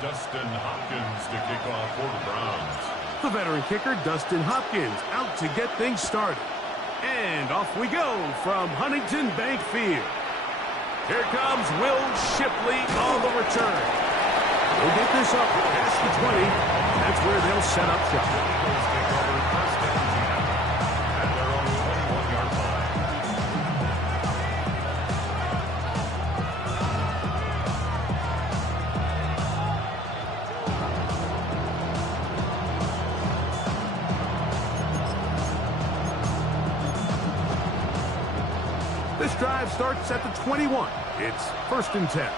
Dustin Hopkins to kick off for the Browns. The veteran kicker, Dustin Hopkins, out to get things started. And off we go from Huntington Bank Field. Here comes Will Shipley on the return. We'll get this up past the 20. That's where they'll set up shop. Eagles take over first down at their own 21-yard line. This drive starts at the 21. It's 1st and 10.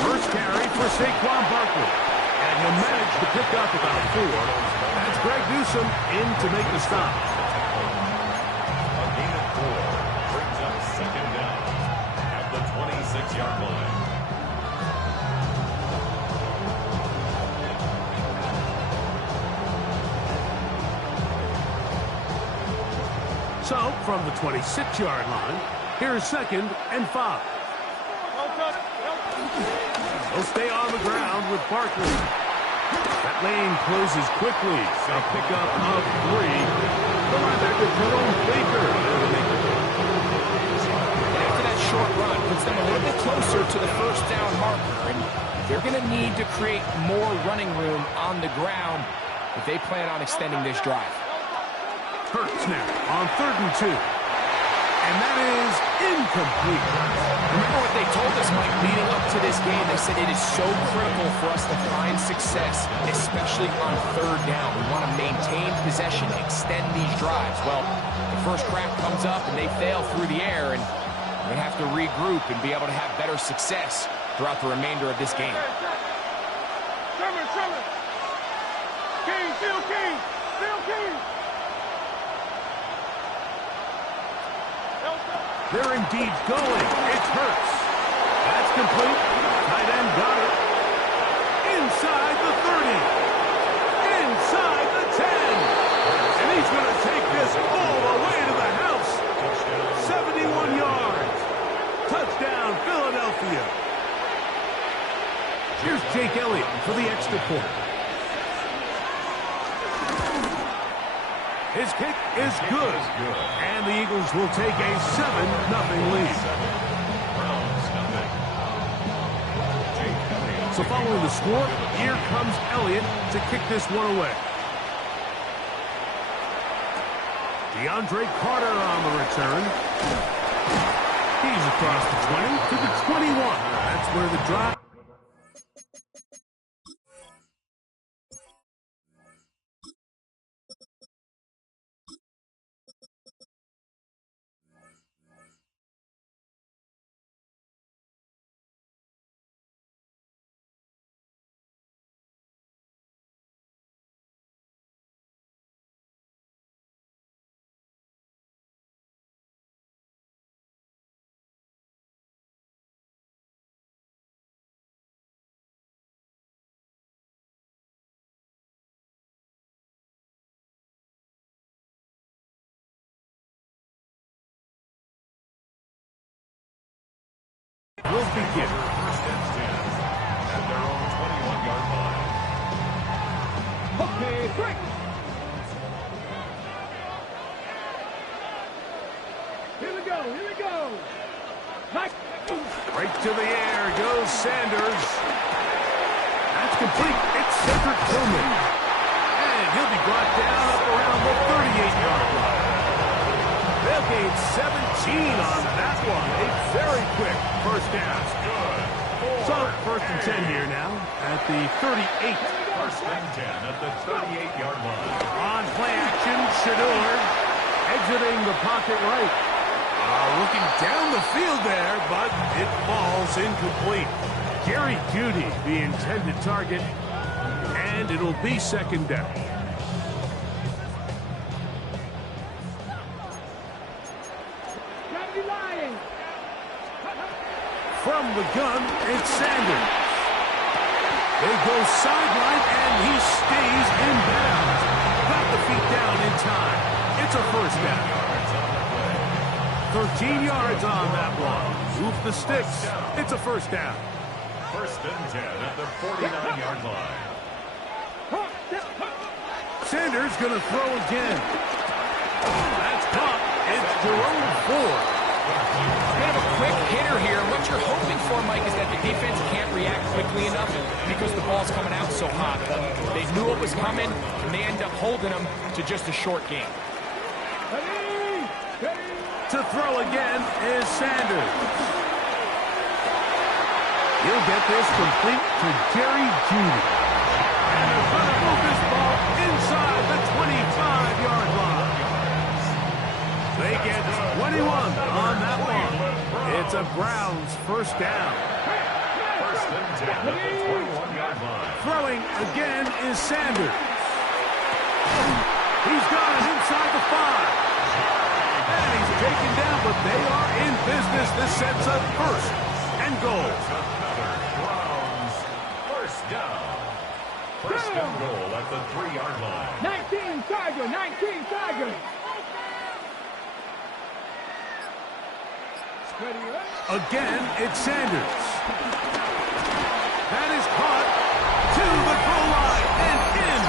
First carry for Saquon Barkley. And he'll manage to pick up about 4. That's Greg Newsome in to make the stop. A gain of 4 brings up 2nd down at the 26-yard line. So, from the 26-yard line, here's 2nd and 5. He'll stay on the ground with Barkley. That lane closes quickly. A pickup of 3. The linebacker, Jerome Baker. After that short run, puts them a little bit closer to the first down marker. And they're going to need to create more running room on the ground if they plan on extending this drive. Hurts now on 3rd and 2. And that is incomplete. Remember what they told us, Mike, leading up to this game. They said it is so critical for us to find success, especially on 3rd down. We want to maintain possession, extend these drives. Well, the first crack comes up and they fail through the air, and we're going to have to regroup and be able to have better success throughout the remainder of this game. They're indeed going. It's Hurts. That's complete. Tight end got it. Inside the 30. Inside the 10. And he's going to take this all the way to the house. 71 yards. Touchdown, Philadelphia. Here's Jake Elliott for the extra point. His kick is good. And the Eagles will take a 7-0 lead. So following the score, here comes Elliott to kick this one away. DeAndre Carter on the return. He's across the 20 to the 21. That's where the drive. Will begin. First and 10 at their own 21-yard line. Okay, break. Here we go. Mike. Right to the air goes Sanders. That's complete. It's Cedric Tillman. And he'll be brought down up around the 38-yard line. They'll gain 17 on that one. A very quick first down. So, 1st and 10 here now at the 38. 1st and 10 at the 38-yard line. On play action, Shador exiting the pocket right. Looking down the field there, but it falls incomplete. Jerry Jeudy, the intended target, and it'll be 2nd down. From the gun, it's Sanders. They go sideline, and he stays in bounds. Got the feet down in time. It's a 1st down. 13 yards on that one. Move the sticks. It's a 1st down. First and 10 at the 49-yard line. Sanders going to throw again. That's caught. It's Jerome Ford. Bit of a quick hitter here. What you're hoping for, Mike, is that the defense can't react quickly enough because the ball's coming out so hot. They knew it was coming, and they end up holding them to just a short game. To throw again is Sanders. He'll get this complete to Jerry Jeudy. And they're going to move this ball inside the 25-yard line. They get 21 on that one. It's a Browns first down. First and 10 at the 21-yard line. Throwing again is Sanders. He's got it inside the 5. And he's taken down, but they are in business. This sets up first and goal. Another Browns first down. First and goal at the 3-yard line. 19 Tiger, 19 Tiger. Again, it's Sanders. That is caught to the goal line and in.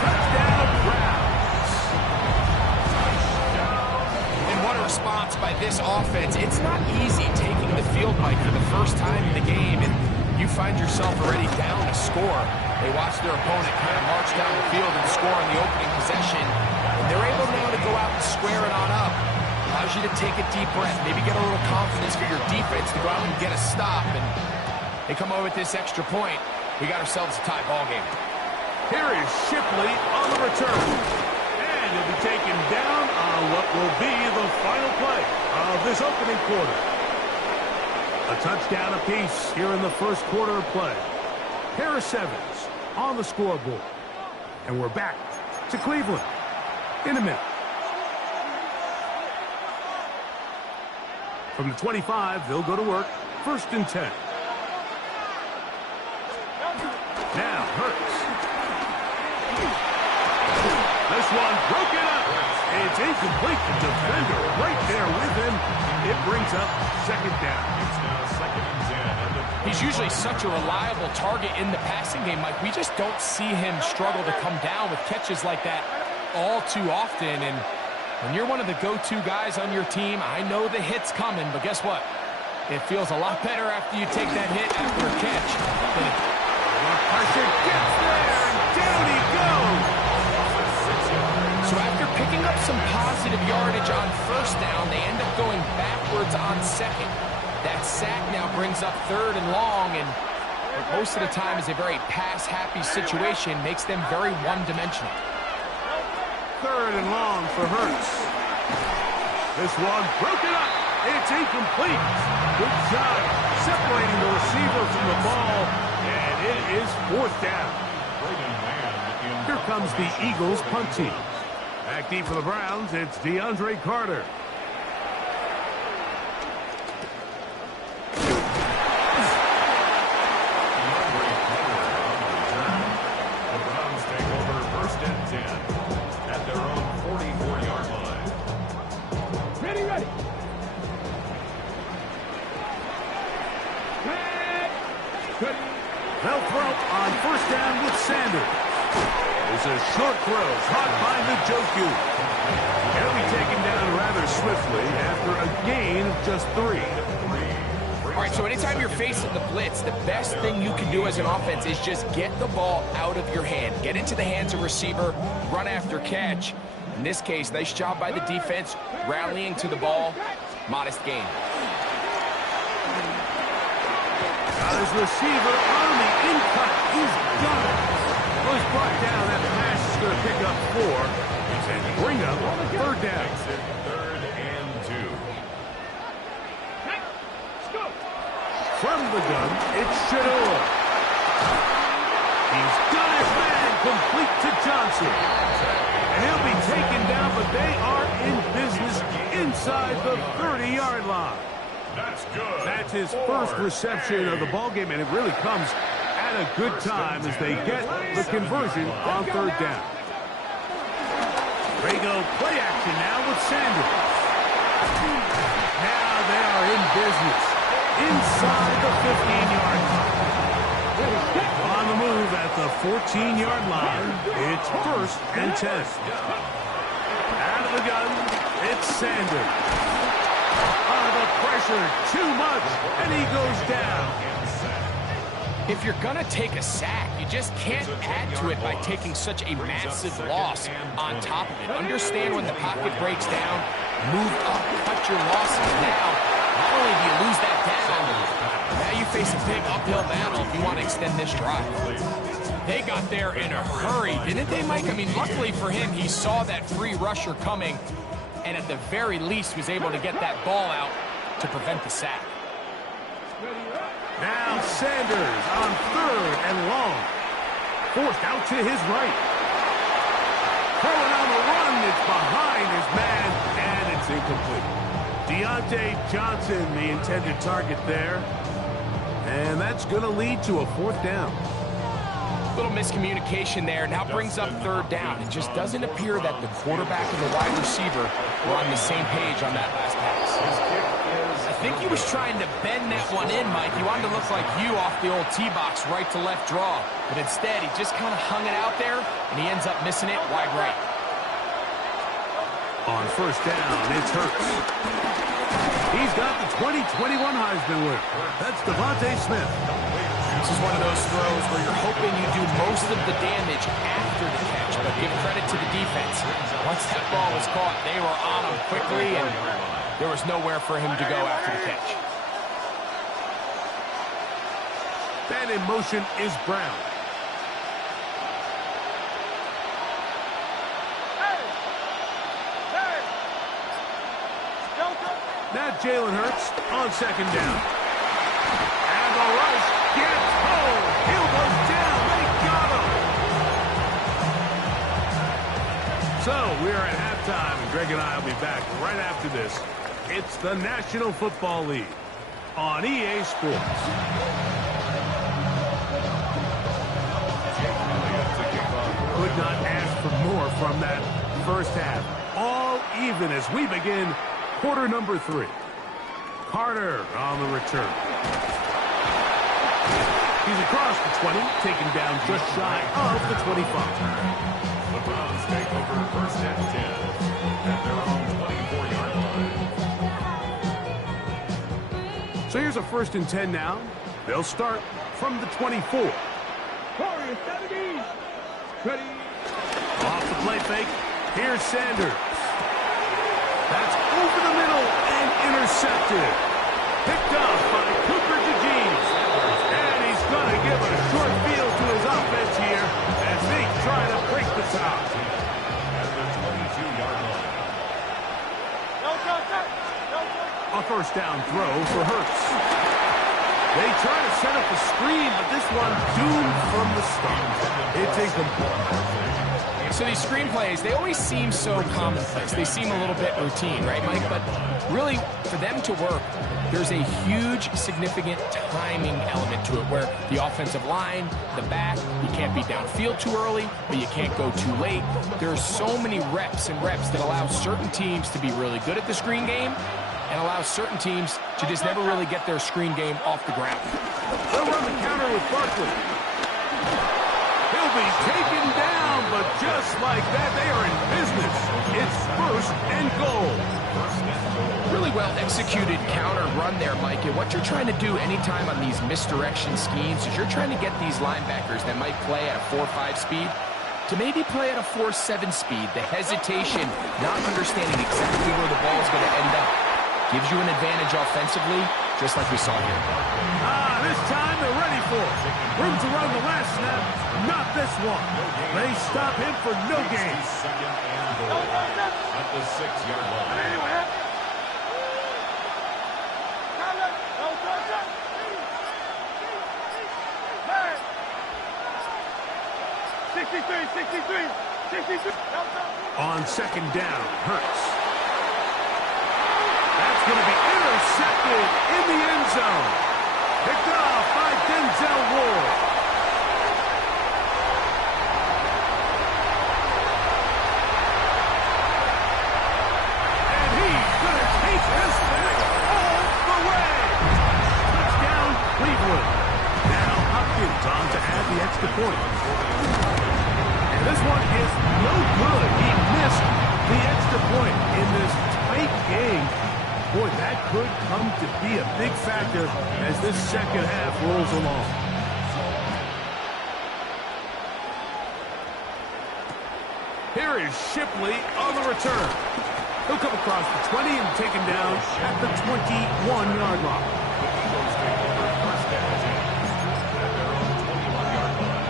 Touchdown, Browns. And what a response by this offense. It's not easy taking the field, Mike, for the first time in the game, and you find yourself already down a score. They watch their opponent kind of march down the field and score on the opening possession, and they're able now to go out and square it on up. Allows you to take a deep breath, maybe get a little confidence for your defense to go out and get a stop, and they come over with this extra point. We got ourselves a tie ball game. Here is Shipley on the return. And he'll be taken down on what will be the final play of this opening quarter. A touchdown apiece here in the first quarter of play. Pair of sevens on the scoreboard. And we're back to Cleveland in a minute. From the 25, they'll go to work. First and 10. Now, Hurts. This one broken up. It's incomplete. The defender right there with him. It brings up second down. It's now second and 10. He's usually such a reliable target in the passing game, Mike. We just don't see him struggle to come down with catches like that all too often. And when you're one of the go-to guys on your team, I know the hit's coming, but guess what? It feels a lot better after you take that hit after a catch. Pressure gets there, and down he goes. So after picking up some positive yardage on first down, they end up going backwards on second. That sack now brings up third and long, and most of the time is a very pass-happy situation, makes them very one-dimensional. Third and long for Hurts. This one broken up. It's incomplete. Good job separating the receiver from the ball, and it is fourth down. Here comes the Eagles punt team. Back deep for the Browns, it's DeAndre Carter. The Browns take over first and 10 at their own 44-yard line. Ready, ready. They'll throw on first down with Sanders. It's a short throw, caught by Njoku. He'll be taken down rather swiftly after a gain of just 3. All right, so anytime you're facing the blitz, the best thing you can do as an offense is just get the ball out of your hand. Get into the hands of receiver, run after catch. In this case, nice job by the defense, rallying to the ball. Modest gain. Got his receiver on the in-cut. He's got it. Well, he's brought down. That pass is going to pick up 4 and bring up third down. Third and 2. From the gun, it's Shador. He's got his man complete to Johnson. And he'll be taken down, but they are in business inside the 30-yard line. That's good. That's his first reception of the ballgame, and it really comes at a good time as they get the conversion on third down. They go play action now with Sanders. Now they are in business inside the 15-yard line. 14-yard line. It's 1st and 10. Out of the gun, it's Sanders. The pressure, too much, and he goes down. If you're going to take a sack, you just can't add to it by taking such a massive loss on top of it. Understand when the pocket breaks down, move up, cut your losses. Now, not only do you lose that down, now you face a big uphill battle if you want to extend this drive. They got there in a hurry, didn't they, Mike? I mean, luckily for him, he saw that free rusher coming, and at the very least was able to get that ball out to prevent the sack. Now Sanders on 3rd and long. Forced out to his right. Throwing on the run, it's behind his man, and it's incomplete. Deontay Johnson, the intended target there. And that's going to lead to a 4th down. Little miscommunication there. Now brings up 3rd down. It just doesn't appear that the quarterback and the wide receiver were on the same page on that last pass. I think he was trying to bend that one in, Mike. He wanted to look like you off the old tee box, right to left draw. But instead, he just kind of hung it out there, and he ends up missing it wide right. On 1st down, it's Hurts. He's got the 2021 Heisman winner. That's Devontae Smith. This is one of those throws where you're hoping you do most of the damage after the catch, but give credit to the defense. Once that ball was caught, they were on him quickly, and there was nowhere for him to go after the catch. Then in motion is Brown. Now Jalen Hurts on 2nd down. And the rush gets home. Hill goes down. They got him. So we're at halftime, and Greg and I will be back right after this. It's the National Football League on EA Sports. Could not ask for more from that first half. All even as we begin quarter number 3. Carter on the return. He's across the 20, taken down just shy of the 25. The Browns take over 1st and 10 at their own 24-yard line. So here's a 1st and 10 now. They'll start from the 24. Corey, 70. Ready. Off the play fake. Here's Sanders. That's over the middle and intercepted. Picked up by Cooper DeJean. And he's going to give a short field to his offense here as they try to break the top. At the 22-yard line. A 1st down throw for Hurts. They try to set up a screen, but this one doomed from the start. It's incomplete. So these screenplays, they always seem so commonplace. They seem a little bit routine, right, Mike? But really, for them to work, there's a huge, significant timing element to it where the offensive line, the back, you can't be downfield too early, but you can't go too late. There's so many reps and reps that allow certain teams to be really good at the screen game and allow certain teams to just never really get their screen game off the ground. They'll run the counter with Barkley. He'll be taken down, but just like that, they are in business. It's 1st and goal. Really well executed counter run there, Mike. And what you're trying to do anytime on these misdirection schemes is you're trying to get these linebackers that might play at a 4-5 speed to maybe play at a 4-7 speed. The hesitation, not understanding exactly where the ball is going to end up, gives you an advantage offensively, just like we saw here. This time they're ready for it. Room to run the last snap, not this one. They stop him for no gain. 2nd and goal at the 6-yard line. 63. On 2nd down, Hurts. That's going to be intercepted in the end zone. Picked off by Denzel Ward. And he's going to take this back all the way. Touchdown, Cleveland. Now Hopkins on to add the extra point. And this one is no good. He missed the extra point in this tight game. Boy, that could come to be a big factor as this second half rolls along. Here is Shipley on the return. He'll come across the 20 and take him down at the 21-yard line. The Eagles take over first and 10 at their own 21-yard line.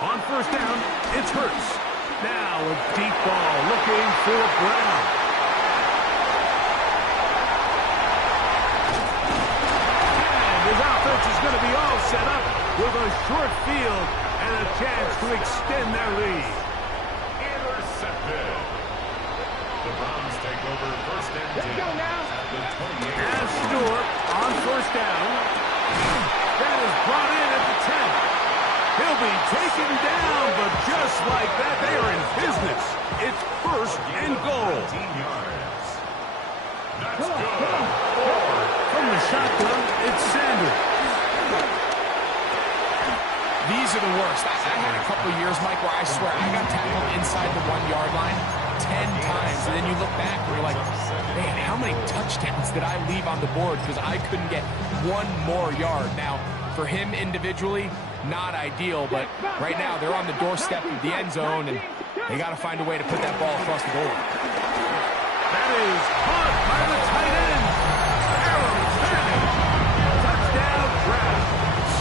On first down, it's Hurts. Now a deep ball looking for Brown. And his offense is going to be all set up with a short field and a chance to extend their lead. Intercepted. The Browns take over first and 10 at the 28. As Stewart on first down. That is brought in at the 10. He'll be taken down, but just like that, they are in business. It's first and goal. 15 yards. That's good. From the shotgun, it's Sanders. These are the worst. I had a couple of years, Mike, where I swear I got tackled inside the 1-yard line 10 times, and then you look back and you're like, man, how many touchdowns did I leave on the board because I couldn't get one more yard? Now, for him individually, not ideal, but right now they're on the doorstep of the end zone, and they got to find a way to put that ball across the goal. That is caught by the tight end. Aaron Sanders. Touchdown, Browns.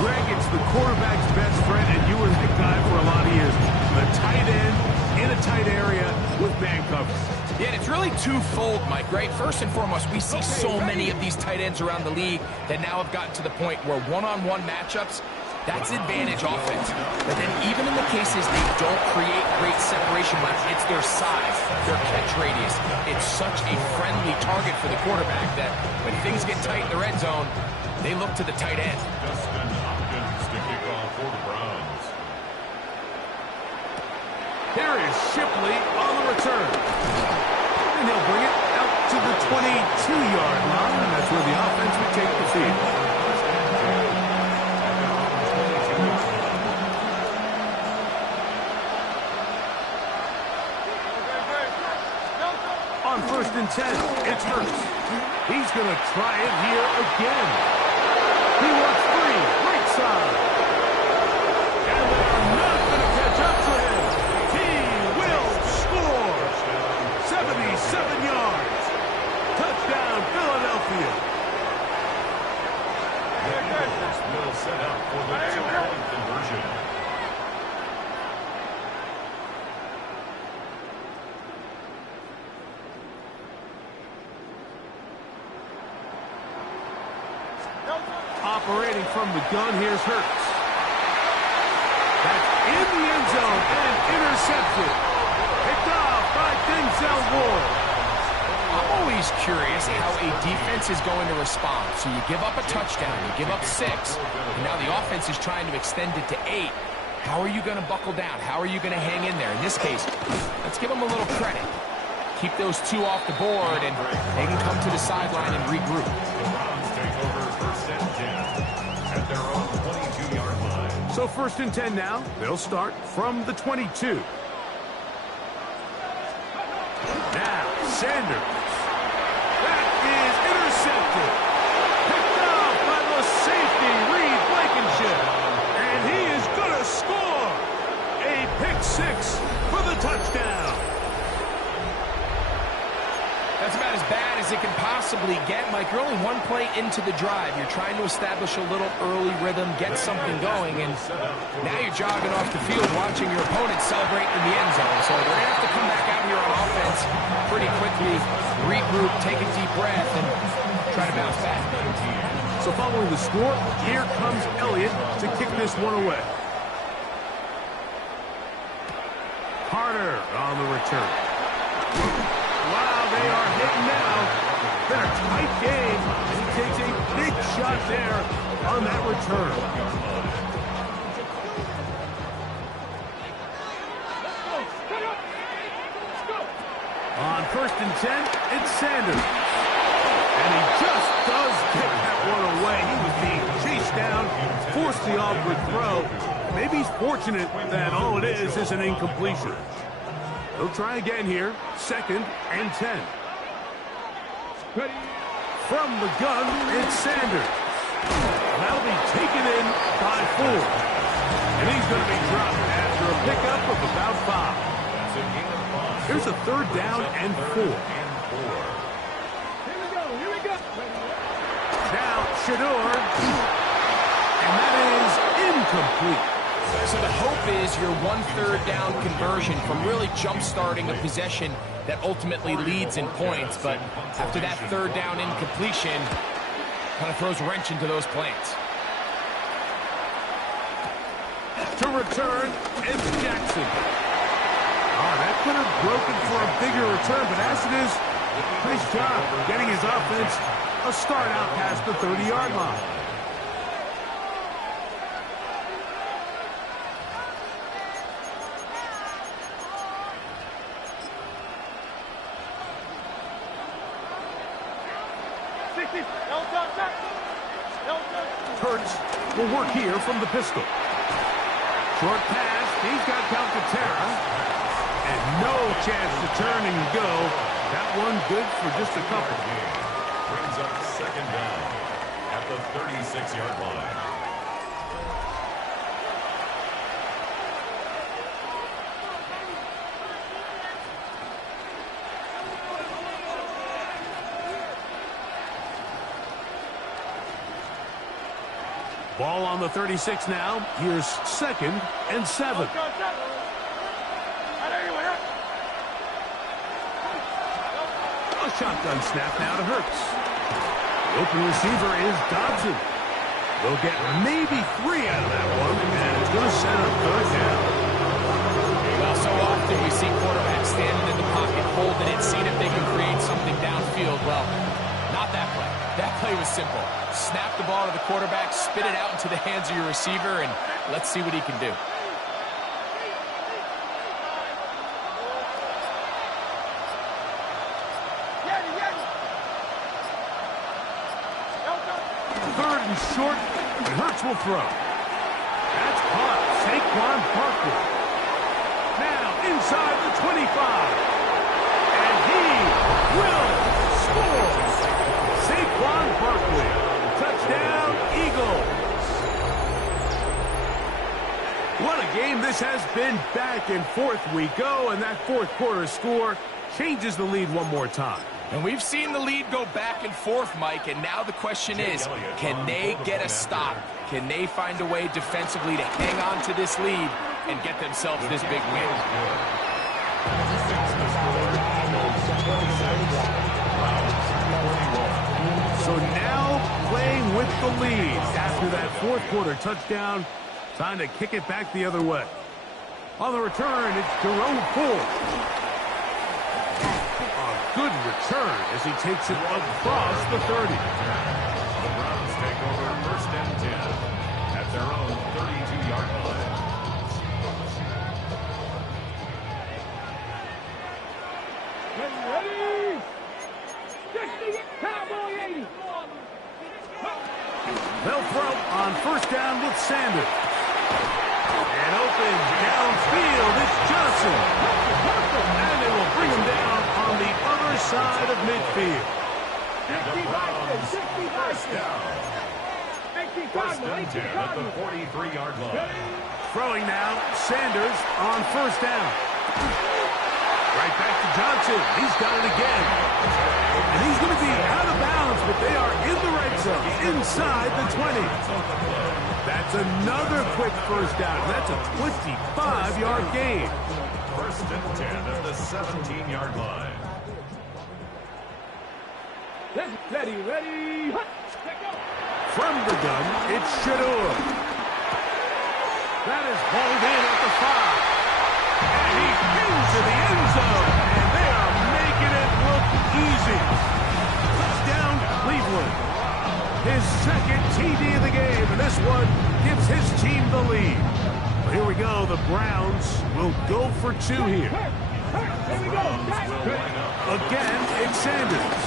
Greg, it's the quarterback's best friend, and you were that guy for a lot of years. The tight end in a tight area with man coverage. Yeah, and it's really twofold, Mike, right? First and foremost, we see so many of these tight ends around the league that now have gotten to the point where one-on-one matchups, that's advantage offense. But then even in the cases they don't create great separation, Mike, it's their size, their catch radius. It's such a friendly target for the quarterback that when things get tight in the red zone, they look to the tight end. Dustin Hopkins to kick off for the Browns. Here is Shipley on the return. And he'll bring it out to the 22-yard line. And that's where the offense would take the field. On first and 10, it's Hurts. He's going to try it here again. He wants free. Right side. And they're not going to catch up to him. He will score. 77 yards. Touchdown, Philadelphia. The Eagles will set up for the two-point conversion. Operating from the gun, here's Hurts. That's in the end zone and intercepted. Picked off by Denzel Ward. I'm always curious how a defense is going to respond. So you give up a touchdown, you give up 6, and now the offense is trying to extend it to 8. How are you going to buckle down? How are you going to hang in there? In this case, let's give them a little credit. Keep those 2 off the board, and they can come to the sideline and regroup. The Browns take over first and 10 at their own 22-yard line. So first and 10 now. They'll start from the 22. Now, Sanders. That is intercepted. Picked off by the safety, Reed Blankenship. And he is going to score. A pick 6 for the touchdown. That's about as bad as it can possibly get, Mike. You're only one play into the drive. You're trying to establish a little early rhythm, get something going, and now you're jogging off the field watching your opponent celebrate in the end zone. So they're going to have to come back out here on offense pretty quickly, regroup, take a deep breath, and try to bounce back. So following the score, here comes Elliott to kick this one away. Carter on the return. Wow, they are hitting now. Been a tight game, and he takes a big shot there on that return. On 1st and 10, it's Sanders. And he just does get that one away. He was being chased down, forced the awkward throw. Maybe he's fortunate that all it is an incompletion. He'll try again here. 2nd and 10. From the gun, it's Sanders. That'll be taken in by 4. And he's going to be dropped after a pickup of about 5. Here's a 3rd down and 4. Here we go. Now, Shador. And that is incomplete. So the hope is your 1/3 down conversion from really jump-starting a possession that ultimately leads in points. But after that 3rd down incompletion, kind of throws a wrench into those plans. To return, it's Jackson. Oh, that could have broken for a bigger return, but as it is, nice job getting his offense a start out past the 30-yard line. Hurts will work here from the pistol. Short pass, he's got Calcaterra. And no chance to turn and go. That one good for just a couple. Brings up 2nd down at the 36-yard line. Ball on the 36 now. Here's 2nd and 7. A shotgun snap now to Hurts. The open receiver is Dodson. They'll get maybe 3 out of that one, and it's going to set up 3rd down. Well, so often we see quarterbacks standing in the pocket, holding it, seeing if they can create something downfield. Well, not that play. That play was simple. Snap the ball to the quarterback, spit it out into the hands of your receiver, and let's see what he can do. Third and short, and Hurts will throw. That's caught. Saquon Barkley. Now inside the 25. And he will score. Saquon Barkley. Touchdown, Eagles. What a game this has been. Back and forth we go, and that 4th quarter score changes the lead one more time. And we've seen the lead go back and forth, Mike, and now the question is, can they get a stop? Can they find a way defensively to hang on to this lead and get themselves this big win? So now playing with the lead after that 4th quarter touchdown, time to kick it back the other way. On the return, it's Jerome Ford. Good return as he takes it across the 30. The Browns take over 1st and 10 at their own 32-yard line. Ready? 60, Cowboy 80. They'll throw on 1st down with Sanders. And open downfield, it's Johnson. And they will bring him down on the other side of midfield. And the Browns 1st down. 1st and 10 at the 43-yard line. Throwing now, Sanders on 1st down. Right back to Johnson. He's got it again. And he's going to be out of bounds, but they are in the red zone, inside the 20. That's another quick 1st down. That's a 25-yard gain. 1st and 10 at the 17-yard line. Ready. From the gun, it's Shador. That is hauled in at the 5. And he's into the end zone. And they are making it look easy. Touchdown, Cleveland. his second TD of the game, and this one gives his team the lead. Well, here we go. The Browns will go for two here. Again, it's Sanders.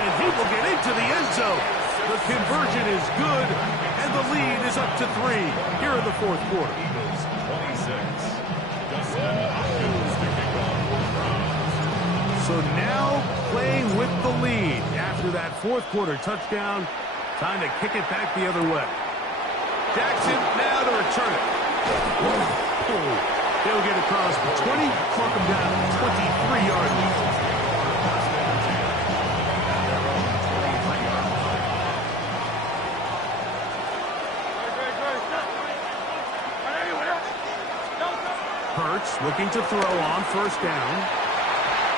And he will get into the end zone. The conversion is good, and the lead is up to 3 here in the fourth quarter. Eagles 26. Dustin Hopkins to kick off for the Browns. So now playing with the lead after that fourth quarter touchdown. Time to kick it back the other way. Jackson now to return it. They'll get across the 20, mark them down at 23-yard line. Hurts looking to throw on first down.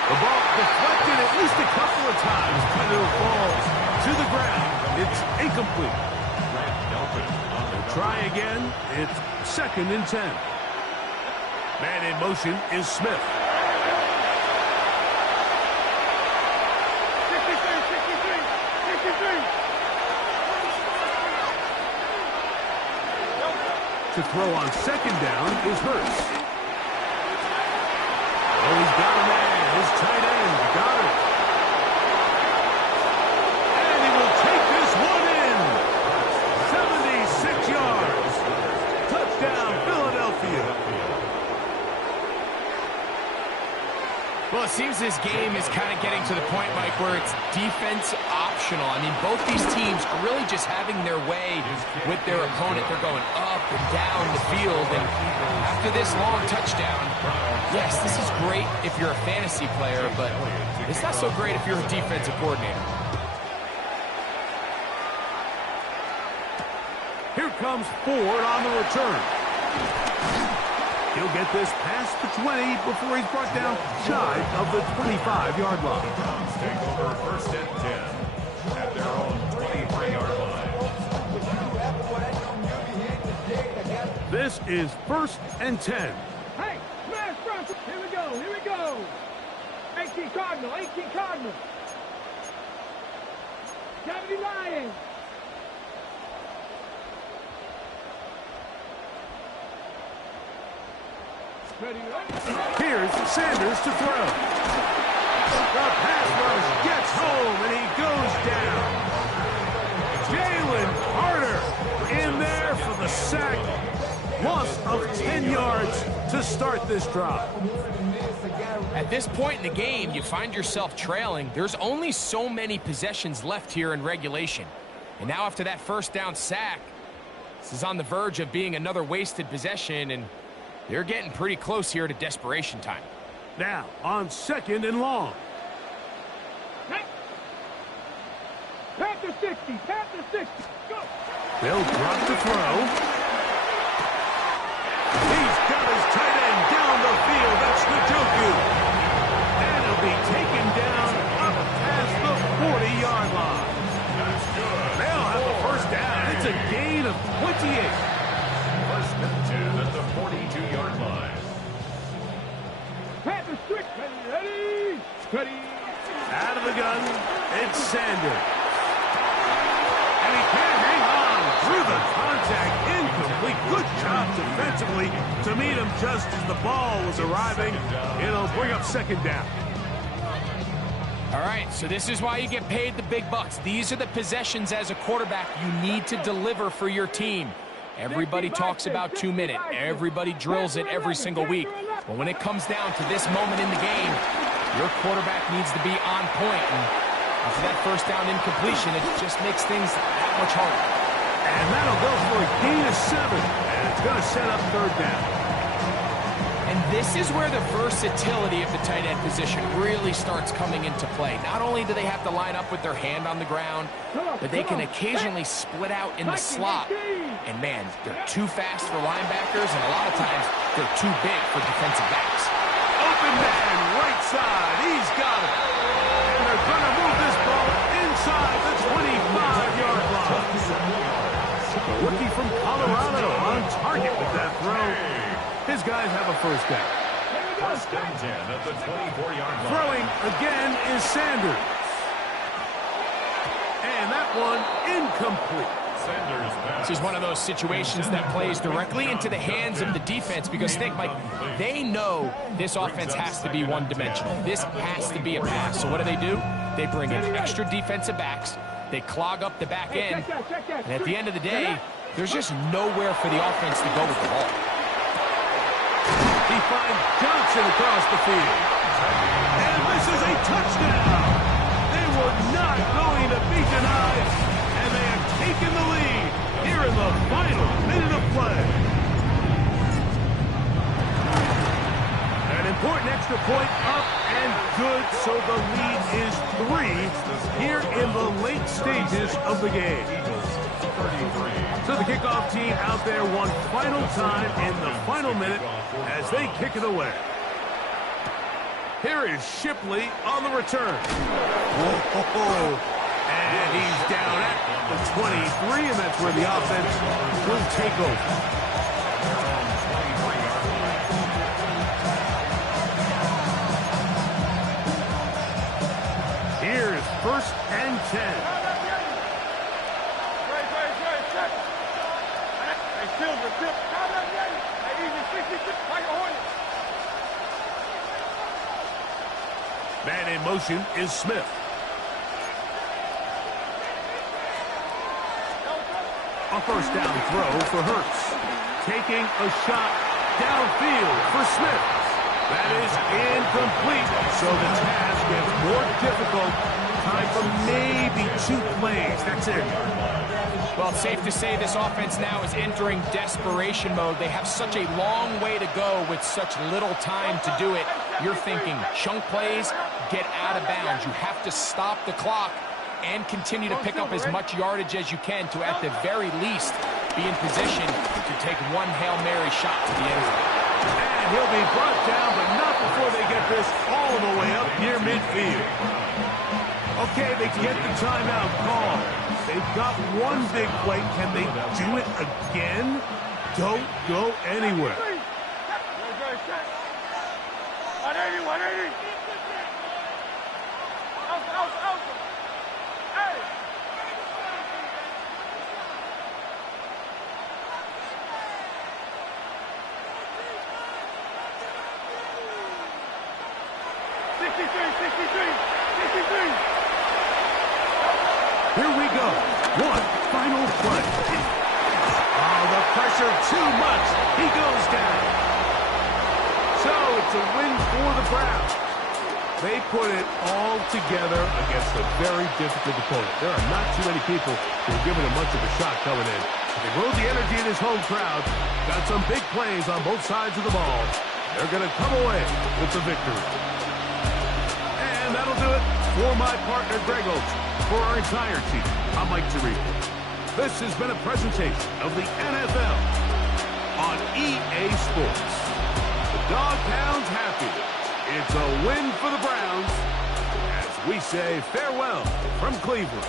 The ball deflected at least a couple of times, but it falls to the ground. It's incomplete. They'll try again. It's 2nd and 10. Man in motion is Smith. 63. To throw on 2nd down is Hurts. Oh, he's got a man. His tight end got it. And he will take this one in. 76 yards. Touchdown, Philadelphia. Well, it seems this game is kind of getting to the point, Mike, where it's defense optional. I mean, both these teams are really just having their way with their opponent. They're going up and down the field, and after this long touchdown, yes, this is great if you're a fantasy player, but it's not so great if you're a defensive coordinator. Here comes Ford on the return. He'll get this past the 20 before he's brought down shy of the 25-yard line. Browns take over 1st and 10 at their own 23-yard line. This is 1st and 10. Hey, smash front. Here we go. 18 Cardinal. 70 Lions. Here's Sanders to throw. The pass rush gets home, and he goes down. Jalen Carter in there for the sack. Loss of 10 yards to start this drive. At this point in the game, you find yourself trailing. There's only so many possessions left here in regulation. And now after that first down sack, this is on the verge of being another wasted possession, and they're getting pretty close here to desperation time. Now on 2nd and long. Hey. Panther 60. Go. They'll drop the throw. He's got his tight end down the field. That's Njoku. And he'll be taken down up past the 40-yard line. That's good. They'll have a first down. It's a gain of 28. 1st and 10 at the 42-yard line. Panther strict. Ready. Out of the gun, it's Sanders. And he can't hang on through the contact. Incomplete. Good job defensively to meet him just as the ball was arriving. It'll bring up 2nd down. All right, so this is why you get paid the big bucks. These are the possessions as a quarterback you need to deliver for your team. Everybody talks about 2 minute. Everybody drills it every single week. But when it comes down to this moment in the game, your quarterback needs to be on point. And after that first down incompletion, it just makes things that much harder. And that'll go for a gain of 7. And it's going to set up 3rd down. And this is where the versatility of the tight end position really starts coming into play. Not only do they have to line up with their hand on the ground, but they can occasionally split out in the slot. And man, they're too fast for linebackers, and a lot of times they're too big for defensive backs. Open man, right side. He's got it. And they're going to move this ball inside the 25-yard line. The rookie from Colorado on target with that throw. His guys have a first down. 1st and 10 at the 24-yard line. Throwing again is Sanders. And that one incomplete. Sanders pass. This is one of those situations that plays directly into the hands of the defense because, think, Mike, they know this offense has to be one-dimensional. This has to be a pass. So what do? They bring in extra defensive backs. They clog up the back end. And at the end of the day, there's just nowhere for the offense to go with the ball. He finds Johnson across the field. And this is a touchdown. They were not going to be denied, and they have taken the lead here in the final minute of play. An important extra point up and good, so the lead is 3 here in the late stages of the game. So the kickoff team out there one final time in the final minute as they kick it away. Here is Shipley on the return. Whoa. And he's down at the 23, and that's where the offense will take over. Here's 1st and 10. Man in motion is Smith. A first down throw for Hurts. Taking a shot downfield for Smith. That is incomplete, so the task gets more difficult. Time for maybe 2 plays. That's it. Well, it's safe to say this offense now is entering desperation mode. They have such a long way to go with such little time to do it. You're thinking chunk plays, get out of bounds. You have to stop the clock and continue to pick up as much yardage as you can to, at the very least, be in position to take one Hail Mary shot to the end zone. And he'll be brought down, but not before they get this all the way up near midfield. Okay, they get the timeout call. They've got one big play. Can they do it again? Don't go anywhere. 180. Out. Hey. Here we go. One final play. Oh, the pressure too much. He goes down. So it's a win for the Browns. They put it all together against a very difficult opponent. There are not too many people who are giving him much of a shot coming in. They rode the energy in this home crowd. Got some big plays on both sides of the ball. They're going to come away with the victory. And that'll do it for my partner, Greg Olson. For our entire team, I'm Mike Tirico. This has been a presentation of the NFL on EA Sports. The Dog Pound's happy. It's a win for the Browns as we say farewell from Cleveland.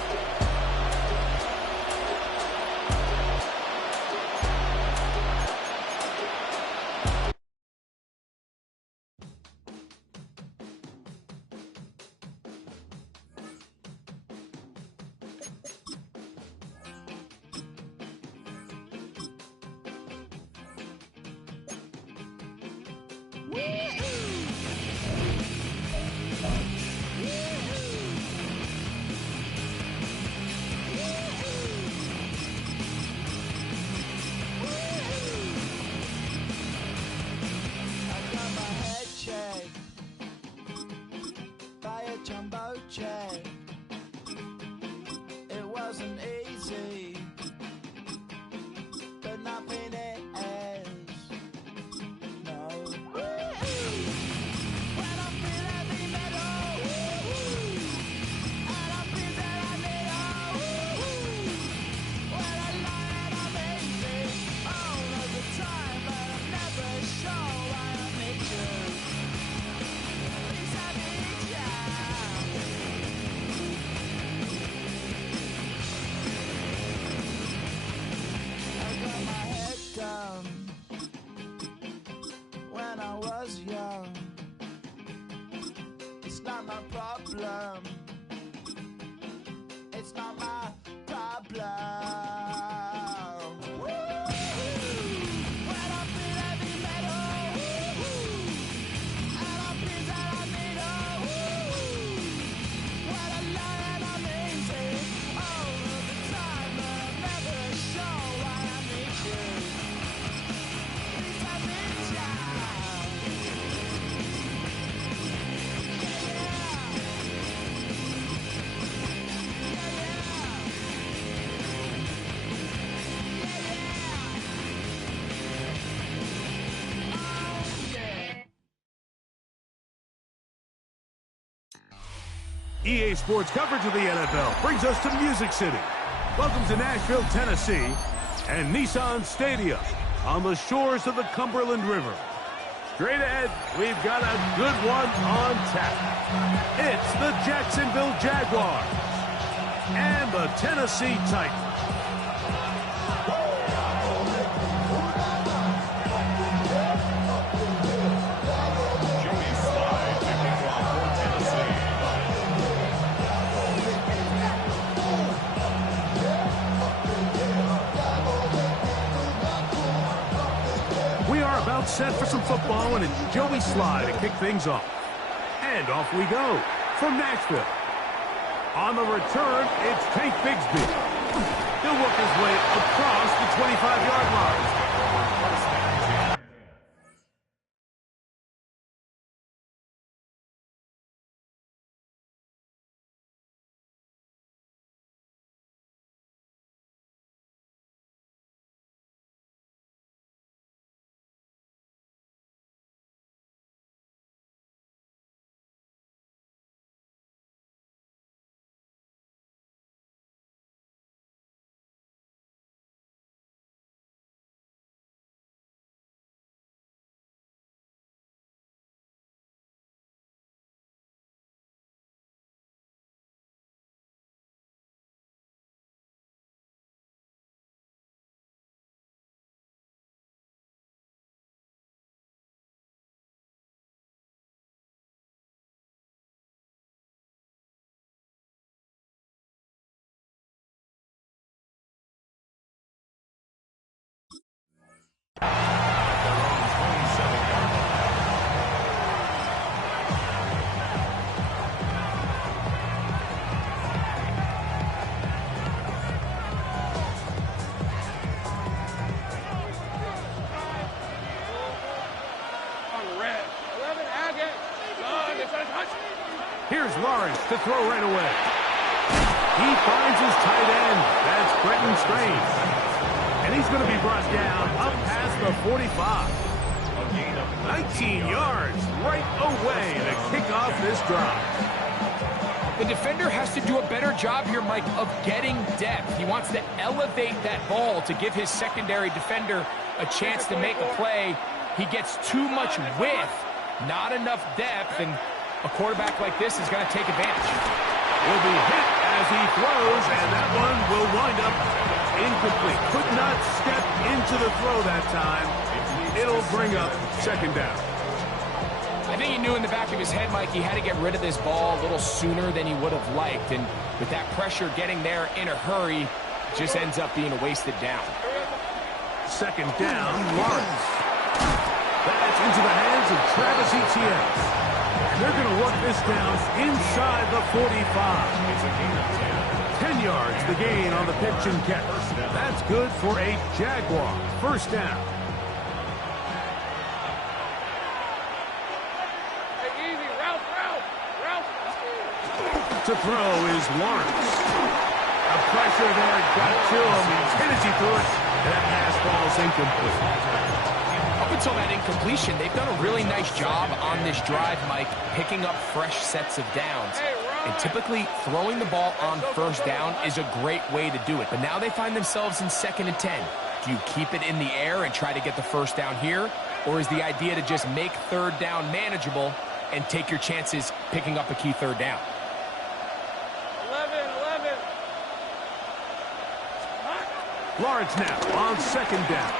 EA Sports coverage of the NFL brings us to Music City. Welcome to Nashville, Tennessee, and Nissan Stadium on the shores of the Cumberland River. Straight ahead, we've got a good one on tap. It's the Jacksonville Jaguars and the Tennessee Titans. Set for some football, and it's Joey Sly to kick things off. And off we go from Nashville. On the return, it's Tank Bigsby. He'll work his way across the 25-yard line. Here's Lawrence to throw right away. He finds his tight end. That's Brenton Strange. And he's going to be brought down up past the 45. 19 yards right away to kick off this drive. The defender has to do a better job here, Mike, of getting depth. He wants to elevate that ball to give his secondary defender a chance to make a play. He gets too much width, not enough depth, and a quarterback like this is going to take advantage. Will be hit as he throws, and that one will wind up incomplete. Could not step into the throw that time. It'll bring up second down. I think he knew in the back of his head, Mike, he had to get rid of this ball a little sooner than he would have liked. And with that pressure getting there in a hurry, it just ends up being a wasted down. Second down, Lawrence. That's into the hands of Travis Etienne. And they're going to work this down inside the 45. 10 yards the gain on the pitch and catch. That's good for a Jaguar first down. To throw is Lawrence. A pressure there got to him. Tennessee threw it, and that pass ball's incomplete. Up until that incompletion, they've done a really nice job on this drive, Mike, picking up fresh sets of downs. And typically, throwing the ball on first down is a great way to do it. But now they find themselves in 2nd and 10. Do you keep it in the air and try to get the first down here? Or is the idea to just make third down manageable and take your chances picking up a key third down? 11. Lawrence now on second down.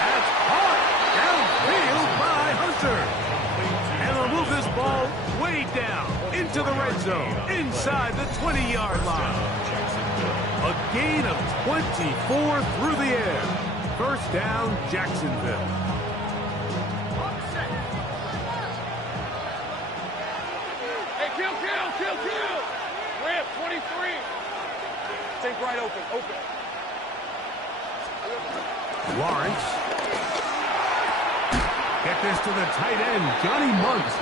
That's hard. Downfield by Hunter. And they'll move this ball way down into the red zone, inside the 20-yard line. A gain of 24 through the air. First down, Jacksonville. Hey, kill. Ramp, 23. Take right open. Lawrence. Get this to the tight end, Johnny Muntz.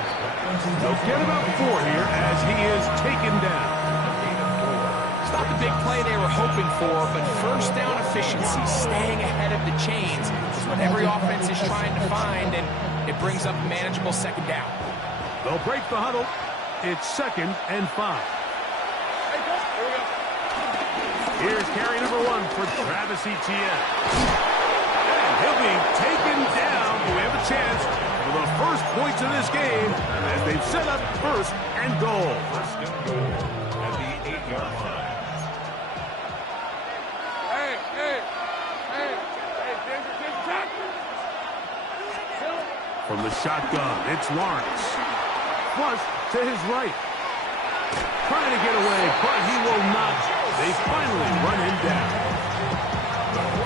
They'll get about 4 here as he is taken down. It's not the big play they were hoping for, but first down efficiency, staying ahead of the chains, is what every offense is trying to find, and it brings up a manageable second down. They'll break the huddle. It's 2nd and 5. Here's carry number 1 for Travis Etienne. And he'll be taken down. We have a chance for the first points of this game as they've set up 1st and goal. 1st and goal at the 8-yard line. From the shotgun, it's Lawrence. Flush to his right. Trying to get away, but he will not. They finally run him down.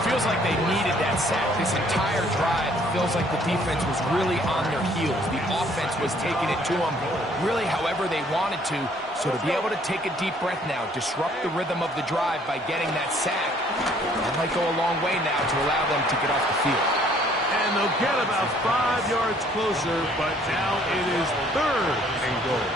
Feels like they needed that sack. This entire drive feels like the defense was really on their heels. The offense was taking it to them really however they wanted to. So to be able to take a deep breath now, disrupt the rhythm of the drive by getting that sack, that might go a long way now to allow them to get off the field. And they'll get about 5 yards closer, but now it is 3rd and goal.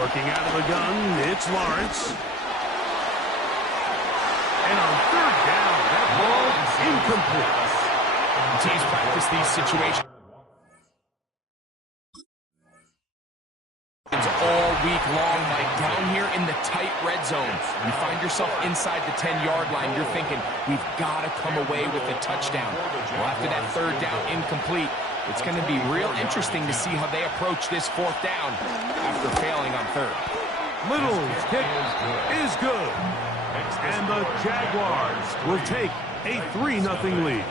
Working out of the gun, it's Lawrence. And on 3rd down, that ball is incomplete. Teams practice these situations all week long, Mike. Down here in the tight red zone, you find yourself inside the 10-yard line. You're thinking, we've got to come away with a touchdown. Well, after that 3rd down incomplete, it's going to be real interesting to see how they approach this 4th down after failing on 3rd. Little's kick is good. And the Jaguars will take a 3-0 lead.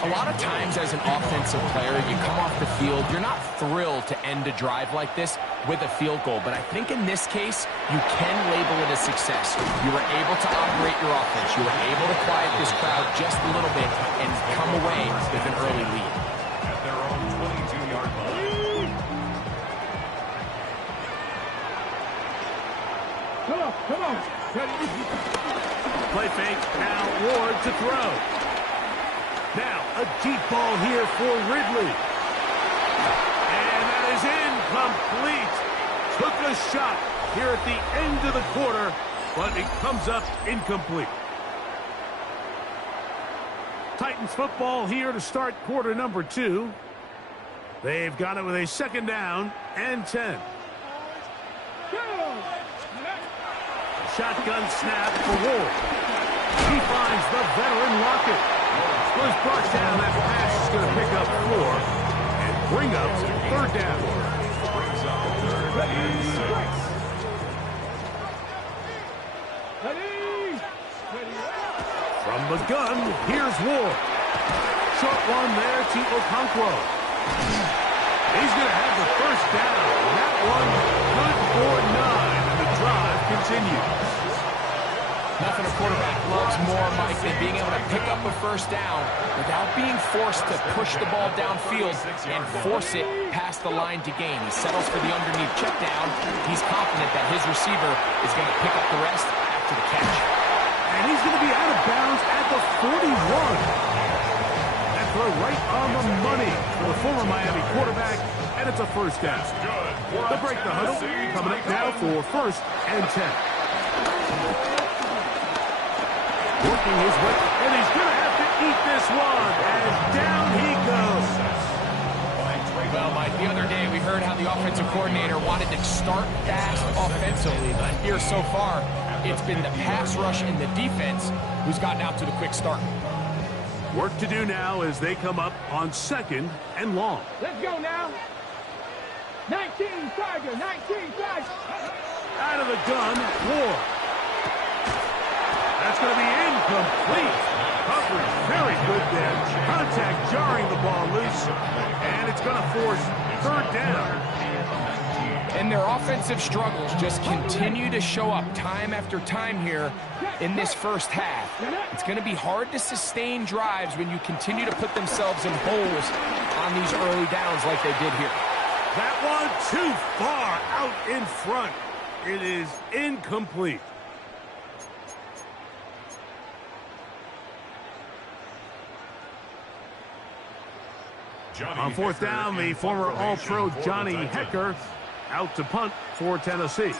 A lot of times as an offensive player, you come off the field, you're not thrilled to end a drive like this with a field goal. But I think in this case, you can label it a success. You were able to operate your offense. You were able to quiet this crowd just a little bit and come away with an early lead. At their own 22-yard line. Come on. Play fake, now Ward to throw. Now, a deep ball here for Ridley. And that is incomplete. Took a shot here at the end of the quarter, but it comes up incomplete. Titans football here to start quarter number 2. They've got it with a 2nd down and 10. Shotgun snap for Ward. He finds the veteran Lockett. Was brought down. That pass is going to pick up 4 and bring up 3rd down. Brings up 3rd and 6. From the gun, here's Ward. Short one there to Okonkwo. He's going to have the 1st down. That one good for 9, and the drive continues. Nothing a quarterback loves more, Mike, than being able to pick up a 1st down without being forced to push the ball downfield and force it past the line to gain. He settles for the underneath check down. He's confident that his receiver is going to pick up the rest after the catch. And he's going to be out of bounds at the 41. That throw right on the money for the former Miami quarterback, and it's a 1st down. The break the huddle coming up now for 1st and 10. Working his way, and he's going to have to eat this one, and down he goes. Well, Mike, the other day we heard how the offensive coordinator wanted to start fast offensively, but here so far, it's been the pass rush and the defense who's gotten out to the quick start. Work to do now as they come up on 2nd and long. Let's go now. 19 Tiger, 19 Tiger. Out of the gun, Ward. That's going to be incomplete. Coverage very good there. Contact jarring the ball loose. And it's going to force 3rd down. And their offensive struggles just continue to show up time after time here in this 1st half. It's going to be hard to sustain drives when you continue to put themselves in holes on these early downs like they did here. That one too far out in front. It is incomplete. On 4th down, the former All-Pro Johnny Hecker out to punt for Tennessee.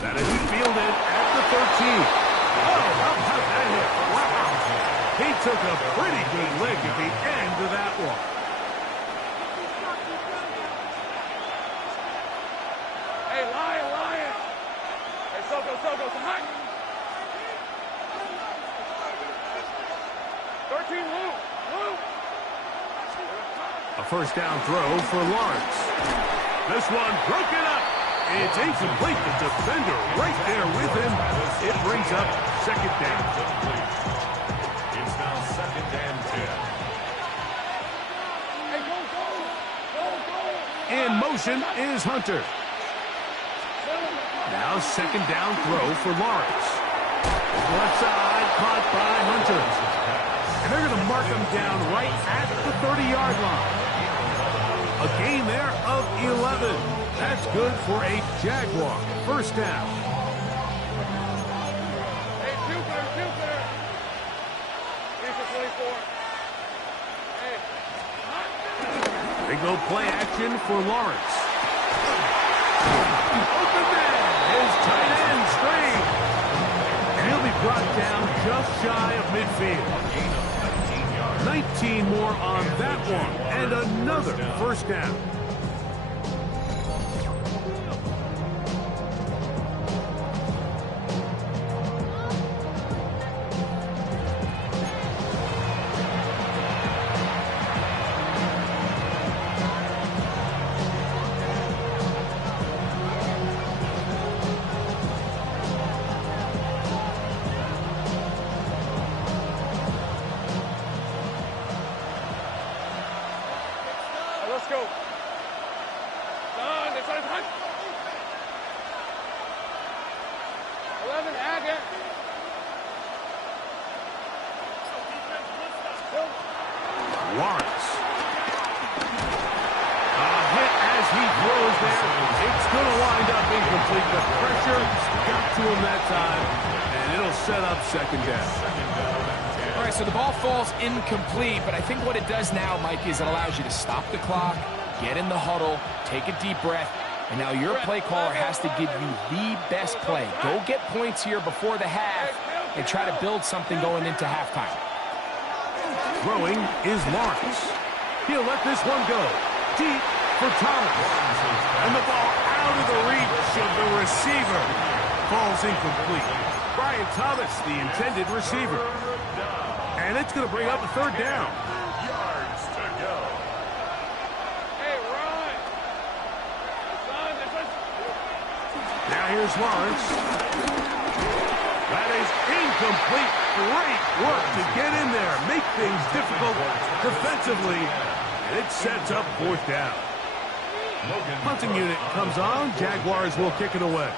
That is fielded at the 13. Oh, how about that hit? Wow. He took a pretty good lick at the end of that one. Hey, Lion. Hey, Soko, come on. 13, Lou. A first down throw for Lawrence. This one broken up. It's incomplete. The defender right there with him. It brings up second down. It's now 2nd and 10. Hey, go. In motion is Hunter. Now second down throw for Lawrence. Left side caught by Hunter. And they're going to mark him down right at the 30-yard line. A gain there of 11. That's good for a Jaguar first down. Hey, Jupiter. Here's the 24. Hey. They go play action for Lawrence. Open man, his tight end straight. And he'll be brought down just shy of midfield. 19 more on that one, and another first down. Let's go. Son, it's on his 11, add it. Lawrence. A hit as he throws there. It's going to wind up incomplete. The pressure got to him that time, and it'll set up second down. All right, so the ball falls incomplete, but I think what it does now, Mike, is it allows you to stop the clock, get in the huddle, take a deep breath, and now your play caller has to give you the best play. Go get points here before the half and try to build something going into halftime. Throwing is Lawrence. He'll let this one go. Deep for Thomas. And the ball out of the reach of the receiver. Falls incomplete. Brian Thomas, the intended receiver. And it's going to bring up a third down. Yards to go. Hey, run. Son, this is... Now here's Lawrence. That is incomplete. Great work to get in there. Make things difficult defensively. And it sets up fourth down. Punting unit comes on. Jaguars will kick it away.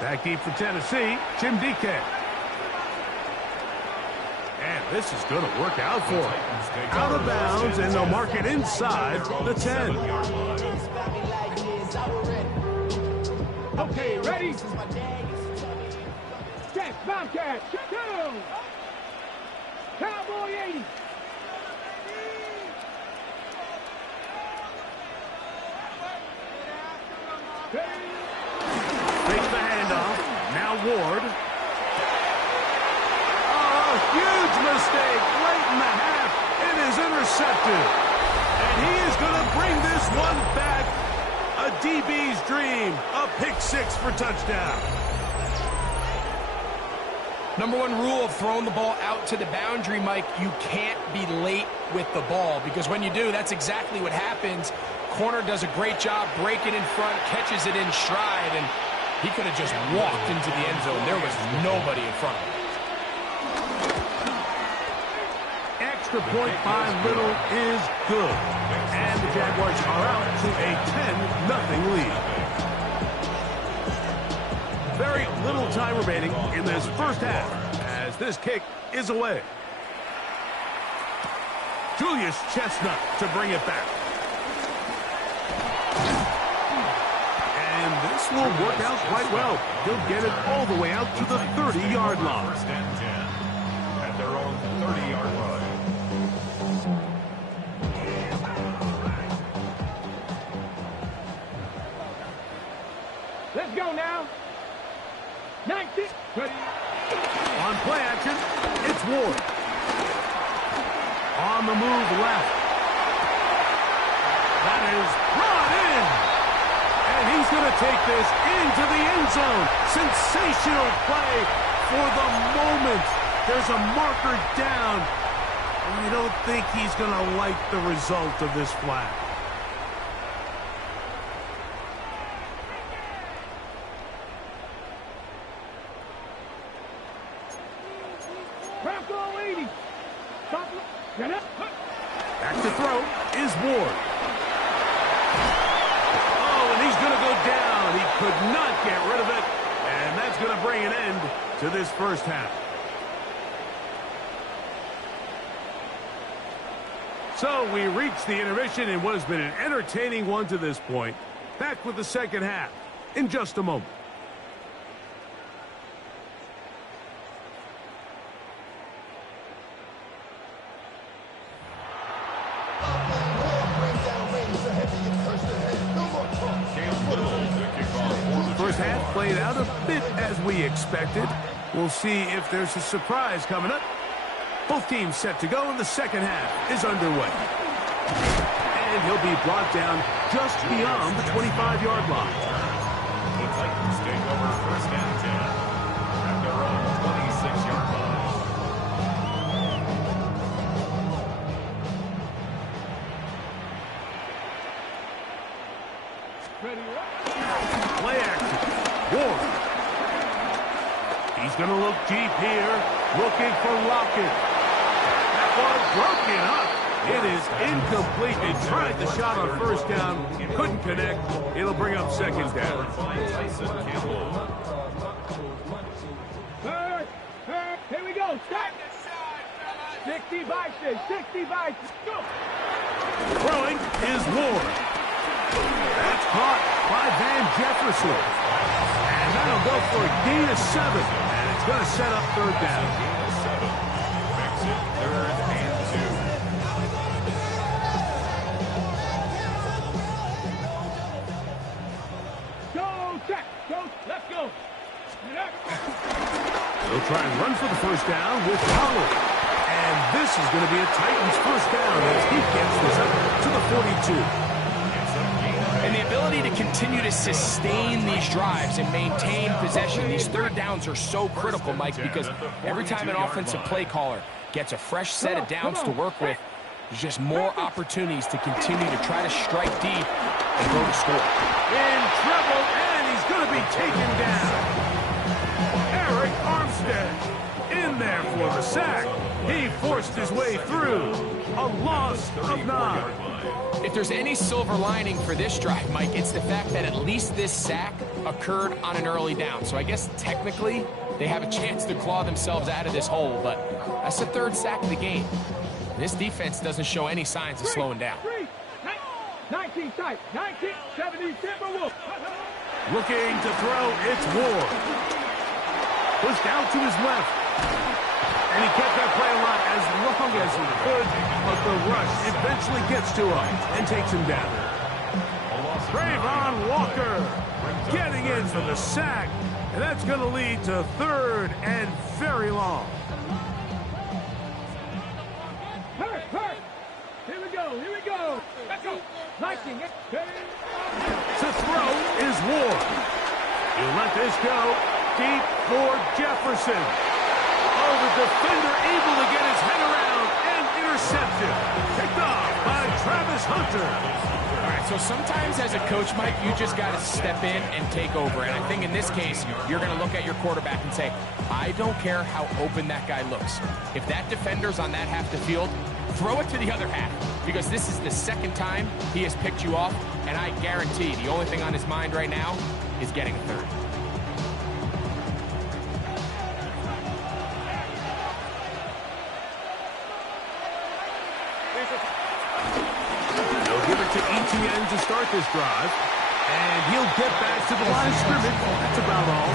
Back deep for Tennessee, Jim DK. And this is going to work out for him. Out of bounds, and they'll mark it inside the 10. Okay, ready? Check, Bobcat, go! Cowboy 80. Fakes the handoff. Now Ward. Oh, huge mistake late in the half. It is intercepted. And he is going to bring this one back. A DB's dream. A pick six for touchdown. Number one rule of throwing the ball out to the boundary, Mike, you can't be late with the ball, because when you do, that's exactly what happens. Corner does a great job breaking in front, catches it in stride, and he could have just walked into the end zone. There was nobody in front of him. Extra point by Little is good. And the Jaguars are out to a 10-0 lead. Very little time remaining in this first half as this kick is away. Julius Chestnut to bring it back. And this will work out quite well. He'll get it all the way out to the 30-yard line. First and 10 at their own 30-yard line. Let's go now. 19. On play action, it's Ward. On the move left. That is brought in. And he's going to take this into the end zone. Sensational play for the moment. There's a marker down. And I don't think he's going to like the result of this flag. Bronco 80. Stop. Get up. Back to throw is Ward. Oh, and he's going to go down. He could not get rid of it. And that's going to bring an end to this first half. So we reached the intermission in what has been an entertaining one to this point. Back with the second half in just a moment. First half played out a bit as we expected. We'll see if there's a surprise coming up. Both teams set to go, and the second half is underway. And he'll be brought down just beyond the 25-yard line. The Titans take over first and 10 at their own 26-yard line. Play action. Ward. He's going to look deep here, looking for Lockett. Broken up. It is incomplete. They tried the shot on first down. Couldn't connect. It'll bring up second down. Here we go. Stop. 60 by 6. 60 by 6. Go. Throwing is Ward. That's caught by Van Jefferson. And that'll go for a gain of 7. And it's going to set up third down. Makes it third and 2. Go, check. Go. Let's go. They'll try and run for the first down with Pollard. And this is going to be a Titans first down as he gets this up to the 42. And the ability to continue to sustain these drives and maintain possession, these third downs are so critical, Mike, because every time an offensive play caller gets a fresh set of downs to work with, there's just more opportunities to continue to try to strike deep and go to score. In trouble, and he's going to be taken down. Eric Armstead in there for the sack. He forced his way through. A loss of 9. If there's any silver lining for this drive, Mike, it's the fact that at least this sack occurred on an early down. So I guess technically they have a chance to claw themselves out of this hole, but that's the third sack of the game. This defense doesn't show any signs of slowing down. 19 tight. 19, 70 Timberwolves. Looking to throw, it's Ward. Pushed out to his left. And he kept that play alive as long as he could, but the rush eventually gets to him and takes him down. Trayvon Walker getting in for the sack, and that's going to lead to third and very long. Hurt. Here we go. Let's go. 19. To throw is Ward. He'll let this go deep for Jefferson. Oh, the defender able to get his head around and intercepted. Picked off by Travis Hunter. All right, so sometimes as a coach, Mike, you just got to step in and take over. And I think in this case, you're going to look at your quarterback and say, I don't care how open that guy looks. If that defender's on that half the field, throw it to the other half. Because this is the second time he has picked you off, and I guarantee the only thing on his mind right now is getting a third. They'll give it to ETN to start this drive, and he'll get back to the line of scrimmage. That's about all.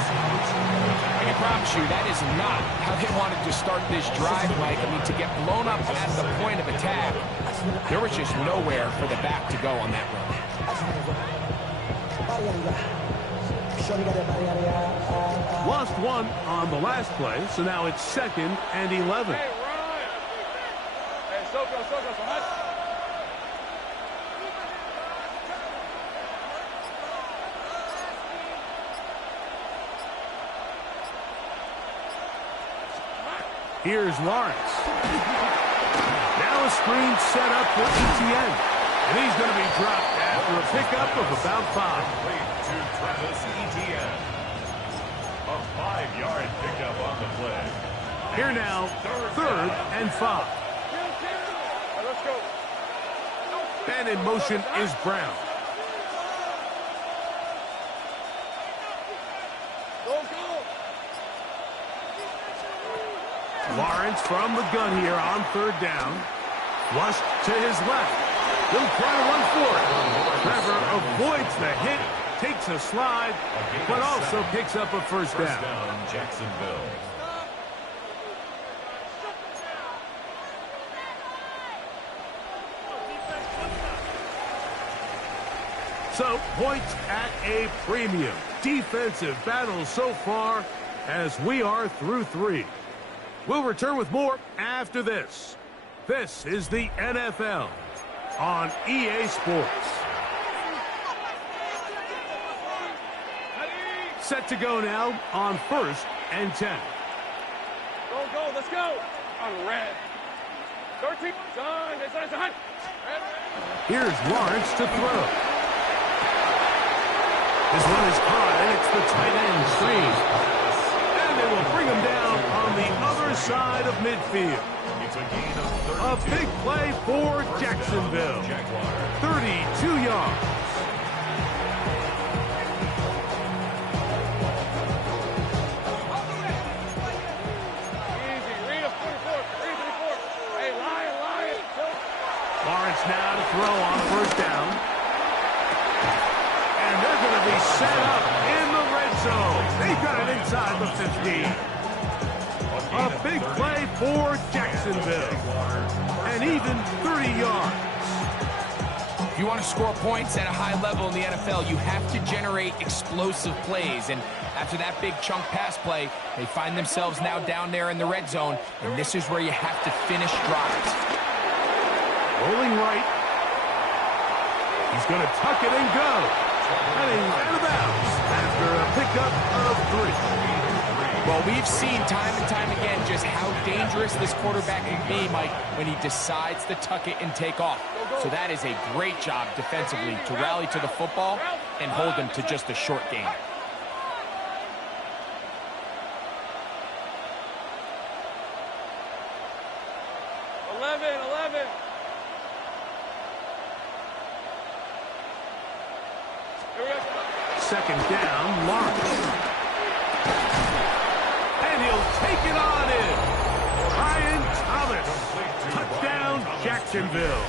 I can promise you that is not how they wanted to start this drive, Mike. I mean, to get blown up at the point of attack, there was just nowhere for the back to go on that run. Lost one on the last play, so now it's 2nd and 11. Hey, run! Hey, so go, huh? Here's Lawrence. Now a screen set up for ETN. And he's going to be dropped after a pickup of about 5. To Travis Etienne. A 5-yard pickup on the play. Here now, 3rd and 5. Let's go. And in motion is Brown. Lawrence from the gun here on 3rd down. Flushed to his left. He'll try to run for it. Trevor avoids the hit, takes a slide, but also picks up a first down. Jacksonville. So, points at a premium. Defensive battle so far as we are through 3. We'll return with more after this. This is the NFL on EA Sports. Set to go now on 1st and 10. Go, let's go. On red. 13. It's a hunt. Here's Lawrence to throw. This one is caught, and it's the tight end screen. And they will bring him down on the other side of midfield. It's a gain of 32. A big play for Jacksonville. 32 yards. Easy. Read a 44. Hey, Lion. Lawrence now to throw on 1st down. And they're going to be set up in the red zone. They've got it inside the 15. A big play for Jacksonville. And even 30 yards. If you want to score points at a high level in the NFL, you have to generate explosive plays. And after that big chunk pass play, they find themselves now down there in the red zone. And this is where you have to finish drives. Rolling right. He's going to tuck it and go. Heading out of bounds after a pickup of 3. Well, we've seen time and time again just how dangerous this quarterback can be, Mike, when he decides to tuck it and take off. So that is a great job defensively to rally to the football and hold him to just a short gain. Second down, Lawrence. And he'll take it on in. Ryan Thomas. Touchdown, Jacksonville.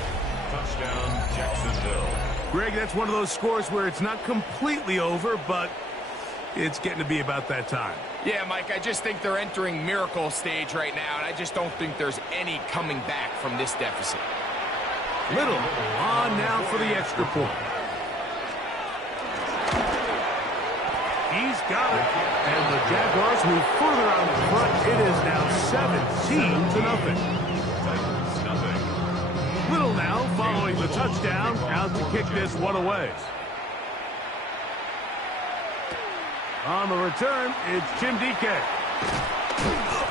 Touchdown, Jacksonville. Greg, that's one of those scores where it's not completely over, but it's getting to be about that time. Yeah, Mike, I just think they're entering miracle stage right now, and I just don't think there's any coming back from this deficit. Little on now for the extra point. He's got it. And the Jaguars move further on the front. It is now 17-0. Titans, nothing. Little now following the touchdown, out to kick this one away. On the return, it's Jim DK.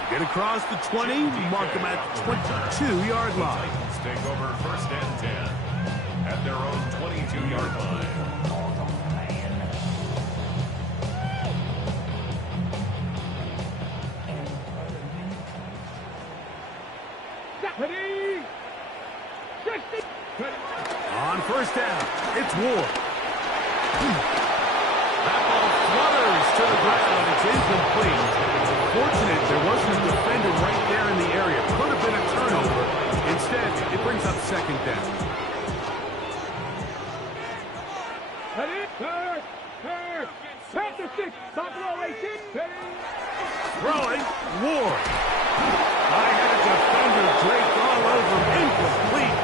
Get across the 20, mark him at the 22-yard line. Titans take over 1st and 10 at their own 22-yard line. On 1st down, it's Ward. That ball flutters to the ground. It's incomplete. Fortunate there wasn't a defender right there in the area. Could have been a turnover. Instead, it brings up 2nd down. Throwing, Ward. I had a defender draped all over him. Incomplete.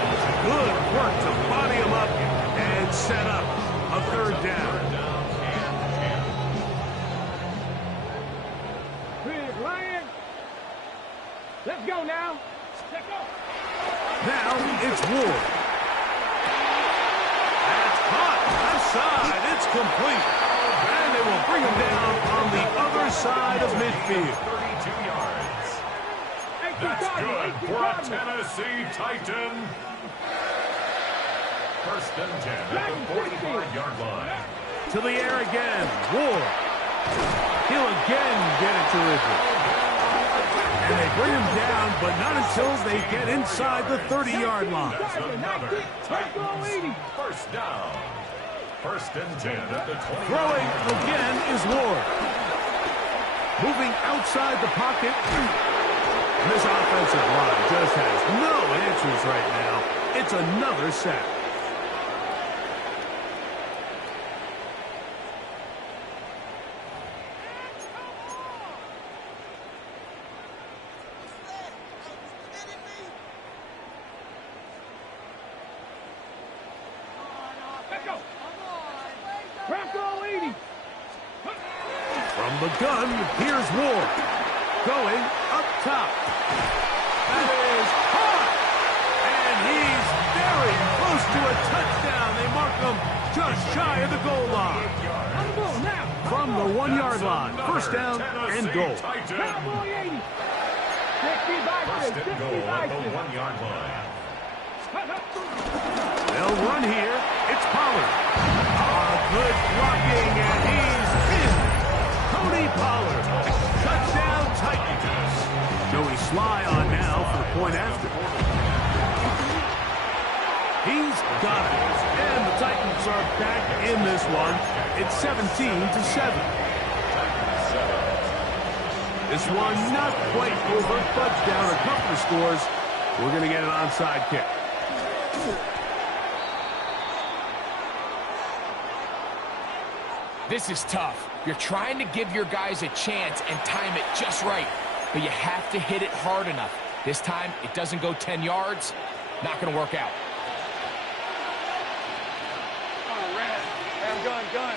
Good work to body him up and set up a 3rd down. Ryan. Let's go now. Let's go. Now it's Ward. That's caught. Left side. It's complete. And they will bring him down on the other side of midfield. 32 yards. That's good for a Tennessee Titan. First and 10 at the 45-yard line. To the air again. Ward. He'll again get it to Ridley. And they bring him down, but not until they get inside the 30-yard line. That's another Titans first down. First and 10 at the 20. Throwing again is Ward. Moving outside the pocket. This offensive line just has no answers right now. It's another sack. From the gun, here's Ward. Going up top. That is hot. And he's very close to a touchdown. They mark him just shy of the goal line. From the 1-yard line. First down and goal. Cowboy 80. 60 by First 6. and 60 goal by at the 6. 1-yard line. They'll run here. It's Pollard. Good blocking, and he's in. Cody Pollard. Touchdown Titans. Joey Sly on now for the point after. He's got it. And the Titans are back in this one. It's 17-7. This one not quite over, but down a couple of scores. We're going to get an onside kick. This is tough. You're trying to give your guys a chance and time it just right, but you have to hit it hard enough. This time, it doesn't go 10 yards. Not going to work out. Oh, red. Hey, I'm gun.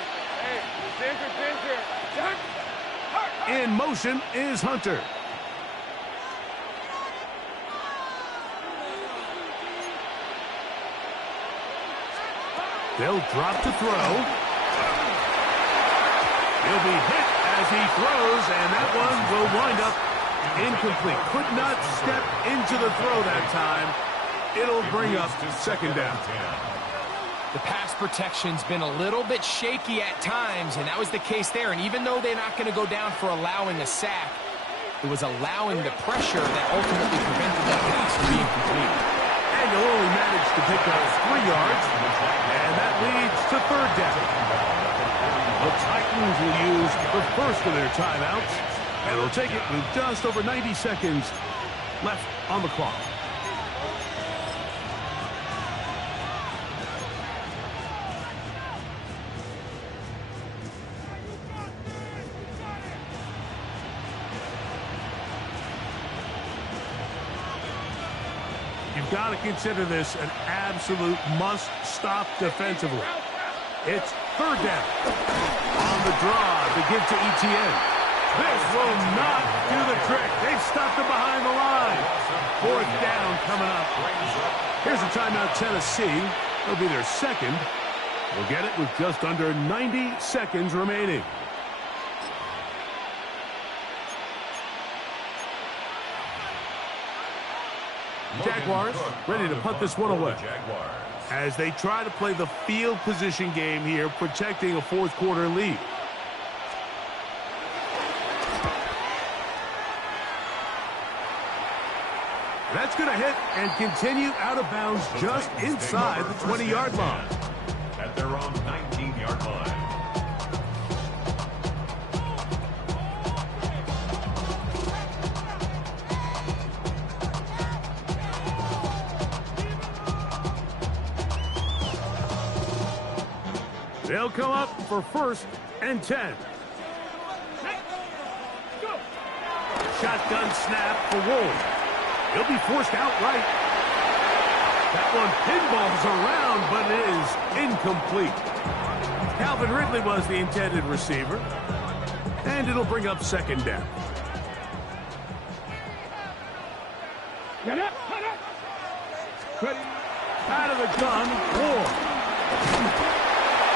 Hey, In motion is Hunter. They'll drop to throw. He'll be hit as he throws, and that one will wind up incomplete. Could not step into the throw that time. It'll bring up second down. The pass protection's been a little bit shaky at times, and that was the case there. And even though they're not going to go down for allowing a sack, it was allowing the pressure that ultimately prevented that pass from being complete. And you'll only manage to pick up 3 yards, and that leads to third down. The Titans will use the first of their timeouts, and they'll take it with just over 90 seconds left on the clock. You've got to consider this an absolute must-stop defensively. It's third down. On the draw to give to Etienne. This will not do the trick. They've stopped him behind the line. Fourth down coming up. Here's a timeout, Tennessee. It'll be their second. We'll get it with just under 90 seconds remaining. Jaguars ready to punt this one away as they try to play the field position game here, protecting a fourth quarter lead. That's going to hit and continue out of bounds just inside the 20-yard line. At their own 19-yard line. They'll come up for first and 10. Shotgun snap for Wolves. He'll be forced outright. That one pinballs around, but it is incomplete. Calvin Ridley was the intended receiver. And it'll bring up second down. Get up, cut up. Ready. Out of the gun, Ward.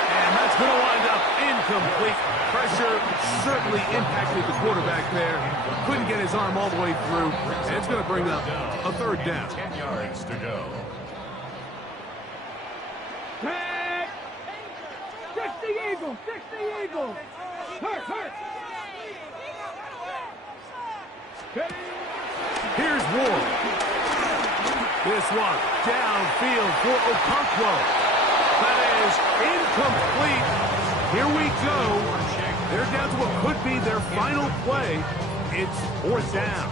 And that's going to wind up incomplete. Pressure certainly impacted the quarterback there. Couldn't get his arm all the way through. And it's going to bring up a third down. 10 yards to go. Tag. 60 Eagles, 60 Eagles. Hurt, hurt. Ready. Here's Ward. This one downfield for Okonkwo. That is incomplete. Here we go. They're down to what could be their final play. It's fourth down.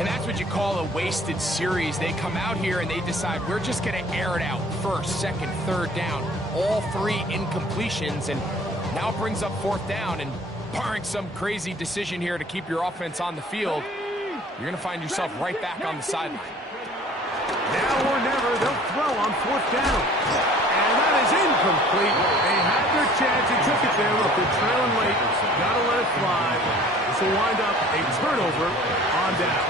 And that's what you call a wasted series. They come out here and they decide we're just going to air it out. First, second, third down. All three incompletions. And now it brings up fourth down. And barring some crazy decision here to keep your offense on the field, you're going to find yourself right back on the sideline. Now or never, they'll throw on fourth down. And that is incomplete. They had their chance and took it there. Look, they're trailing late. Got to let it fly. This will wind up a turnover on down.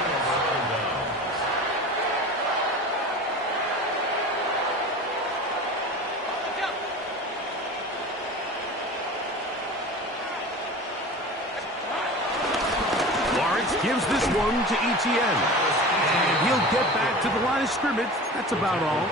Lawrence gives this one to Etienne. And he'll get back to the line of scrimmage. That's about all.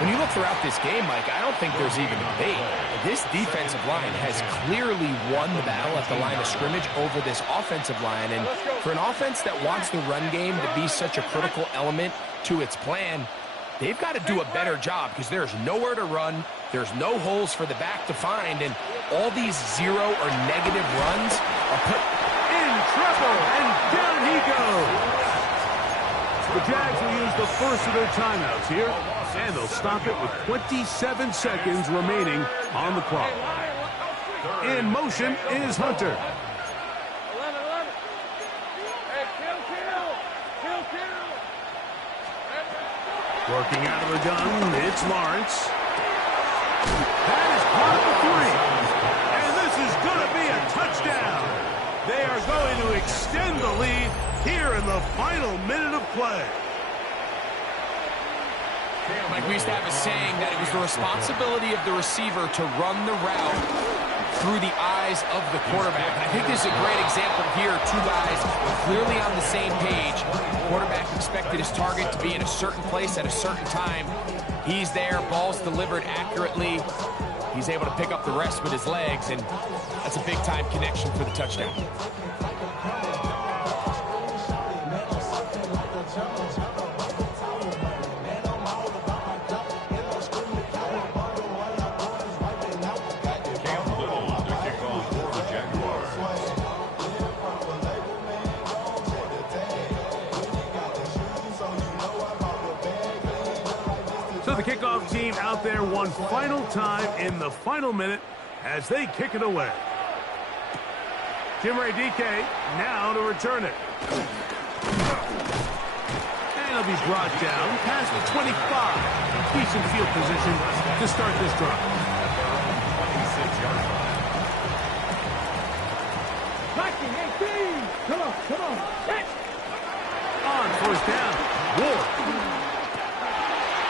When you look throughout this game, Mike, I don't think there's even a debate. This defensive line has clearly won the battle at the line of scrimmage over this offensive line. And for an offense that wants the run game to be such a critical element to its plan, they've got to do a better job because there's nowhere to run. There's no holes for the back to find. And all these zero or negative runs are put in trouble. And down he goes. The Jags will use the first of their timeouts here, and they'll stop it with 27 seconds remaining on the clock. In motion is Hunter. 11. Hey, kill. Working out of the gun, it's Lawrence. That is part of the three. And this is going to be a touchdown. They are going to extend the lead here in the final minute of play. Like we used to have a saying that it was the responsibility of the receiver to run the route through the eyes of the quarterback. And I think this is a great example here. Two guys clearly on the same page. The quarterback expected his target to be in a certain place at a certain time. He's there, ball's delivered accurately. He's able to pick up the rest with his legs, and that's a big-time connection for the touchdown. So the kickoff team out there one final time in the final minute as they kick it away. Jimmy DK now to return it. And it'll be brought down past the 25. Decent field position to start this drive. 26-yard line. 18. Come on. Hit. On first down, Ward.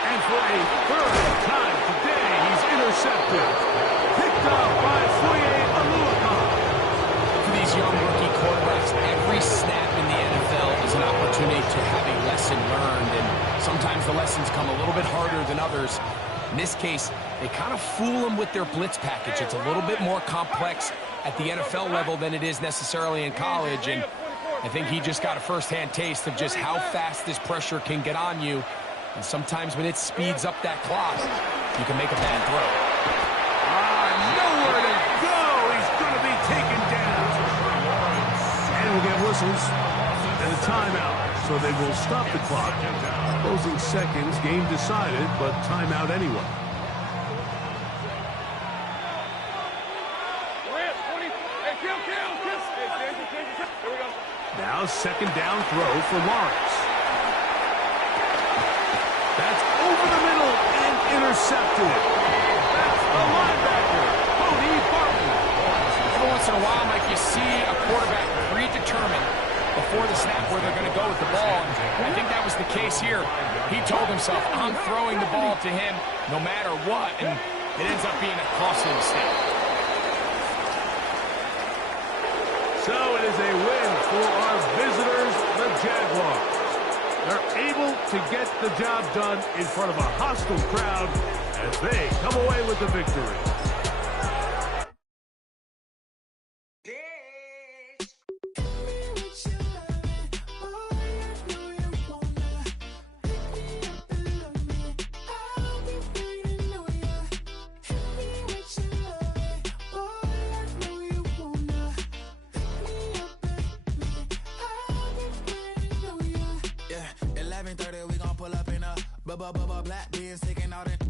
And for a third time today, he's intercepted. Picked up by Foye Oluokun. For these young rookie quarterbacks, every snap in the NFL is an opportunity to have a lesson learned, and sometimes the lessons come a little bit harder than others. In this case, they kind of fool them with their blitz package. It's a little bit more complex at the NFL level than it is necessarily in college, and I think he just got a first-hand taste of just how fast this pressure can get on you. And sometimes when it speeds up that clock, you can make a bad throw. Nowhere to go. He's going to be taken down. And we'll get whistles and a timeout. So they will stop the clock. Closing seconds, game decided, but timeout anyway. Now second down throw for Lawrence. That's over the middle and intercepted. That's the linebacker, Cody Barton. Every once in a while, Mike, you see a quarterback predetermined before the snap where they're going to go with the ball. And I think that was the case here. He told himself, I'm throwing the ball to him no matter what, and it ends up being a costly mistake. So it is a win for our visitors, the Jaguars. They're able to get the job done in front of a hostile crowd as they come away with the victory. Black beans taking out it.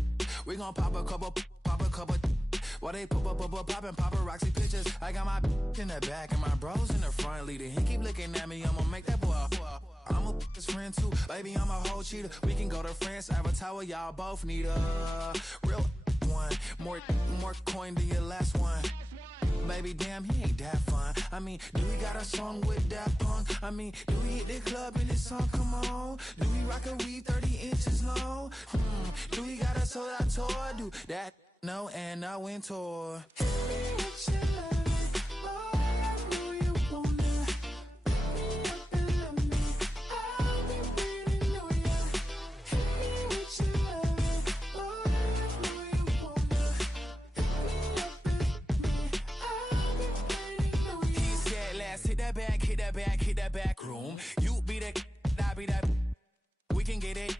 We gon' pop a couple. While they poppin' paparazzi pictures. I got my in the back and my bros in the front leading. He keep looking at me, I'ma make that boy. I'm a his friend too, baby, I'm a whole cheater. We can go to France, Avatar, y'all both need a real one. More coin than your last one. Baby, damn, he ain't that fun. I mean, do we got a song with that punk? I mean, do we hit the club in this song? Come on. Do we rock a weed 30 inches long? Do we got a sold out tour? Do that? No, and I went tour. Hit that back room. You be the, I be that. We can get it.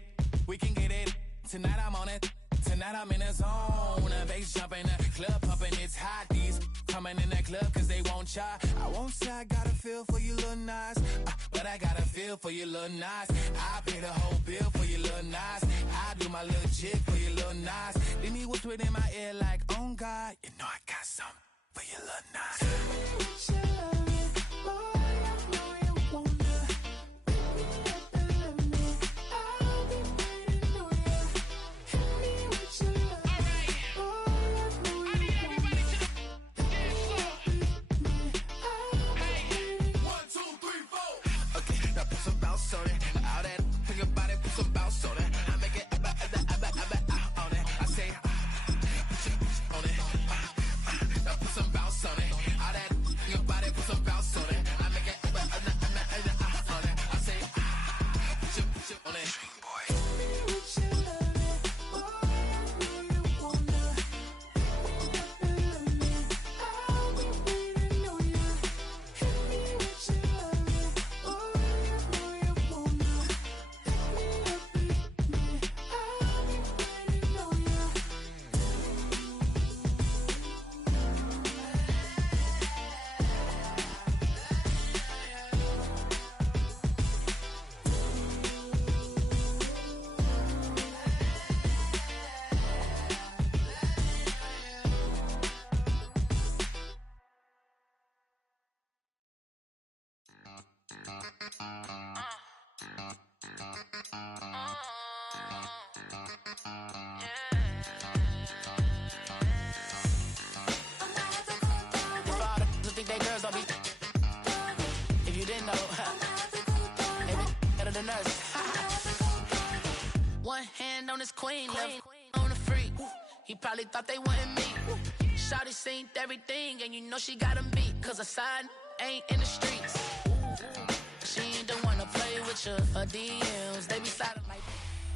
Tonight I'm on it. Tonight I'm in a zone. A bass jumping, a club pumping. It's hot. These coming in that club cause they won't try. I won't say I got a feel for you little nice, but I got a feel for you little nice. I pay the whole bill for you little nice. I do my little jig for you little nice. Then he whispered in my ear like, oh God, you know I got something for you little nice. If you didn't know, better than us. One hand on his queen, left on the freak. He probably thought they wanted me. Shawty seen everything, and you know she got him beat. Cause her side ain't in the streets. She ain't the one to play with you. Her DMs, they be sliding like.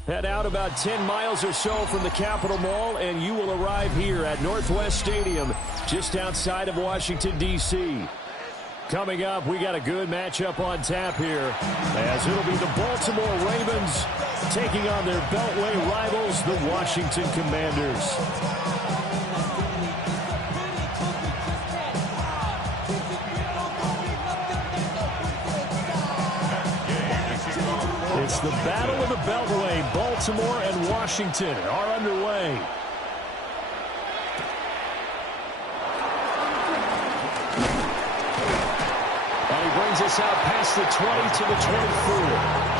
Head out about 10 miles or so from the Capitol Mall, and you will arrive here at Northwest Stadium, just outside of Washington, D.C. Coming up, we got a good matchup on tap here, as it'll be the Baltimore Ravens taking on their Beltway rivals, the Washington Commanders. It's the Battle of the Beltway. Baltimore and Washington are underway. And he brings us out past the 20 to the 24.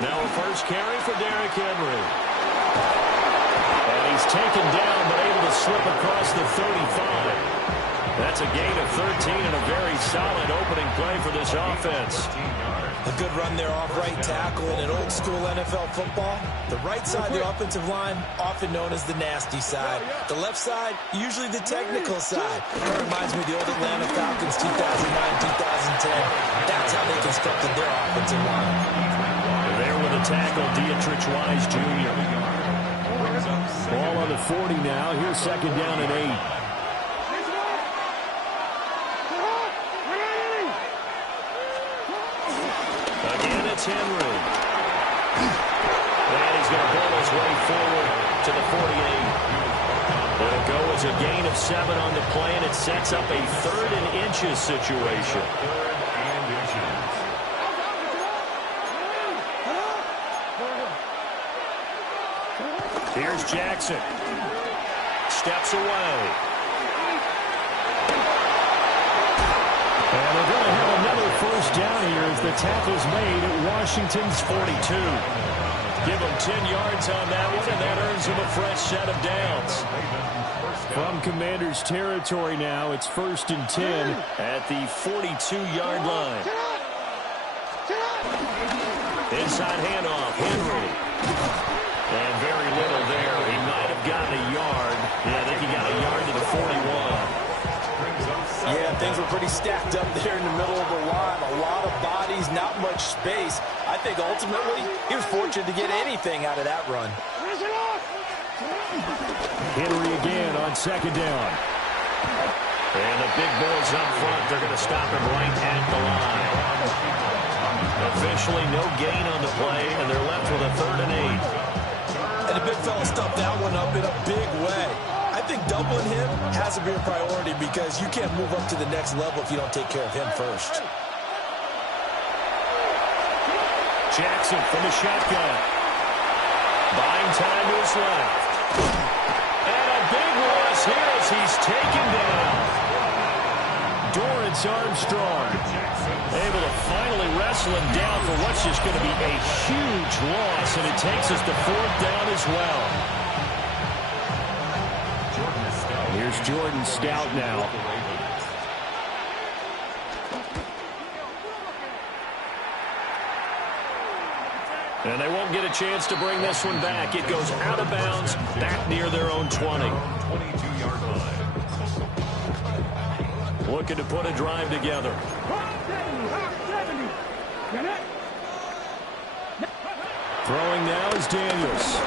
Now a first carry for Derrick Henry. And he's taken down but able to slip across the 35. That's a gain of 13 and a very solid opening play for this offense. A good run there off right tackle in an old-school NFL football. The right side of the offensive line, often known as the nasty side. The left side, usually the technical side. It reminds me of the old Atlanta Falcons 2009-2010. That's how they constructed their offensive line. There with a tackle, Dietrich Wise Jr. Ball on the 40 now. Here's second down and 8. Henry. And he's going to pull his way forward to the 48. It'll go as a gain of 7 on the play, and it sets up a 3rd and inches situation. Here's Jackson. Steps away. And they're going to have another first down here as the tackle's made at Washington's 42. Give them 10 yards on that one, and that earns them a fresh set of downs. From Commanders' territory now, it's 1st and 10 at the 42-yard line. Inside handoff, Henry. And very little there. He might have gotten a yard. Yeah, I think he got a yard to the 41. Yeah, things were pretty stacked up there in the middle of the line. A lot of bodies, not much space. I think ultimately he was fortunate to get anything out of that run. Henry again on second down. And the big boys up front, they're going to stop him right at the line. Officially no gain on the play, and they're left with a 3rd and 8. And the big fella stuffed that one up in a big way. I think doubling him has to be a priority because you can't move up to the next level if you don't take care of him first. Jackson from the shotgun. Buying time to his left. And a big loss here as he's taken down. Dorrance Armstrong able to finally wrestle him down for what's just going to be a huge loss, and it takes us to 4th down as well. Here's Jordan Stout now. And they won't get a chance to bring this one back. It goes out of bounds, back near their own 20. 22-yard line. Looking to put a drive together. Throwing now is Daniels.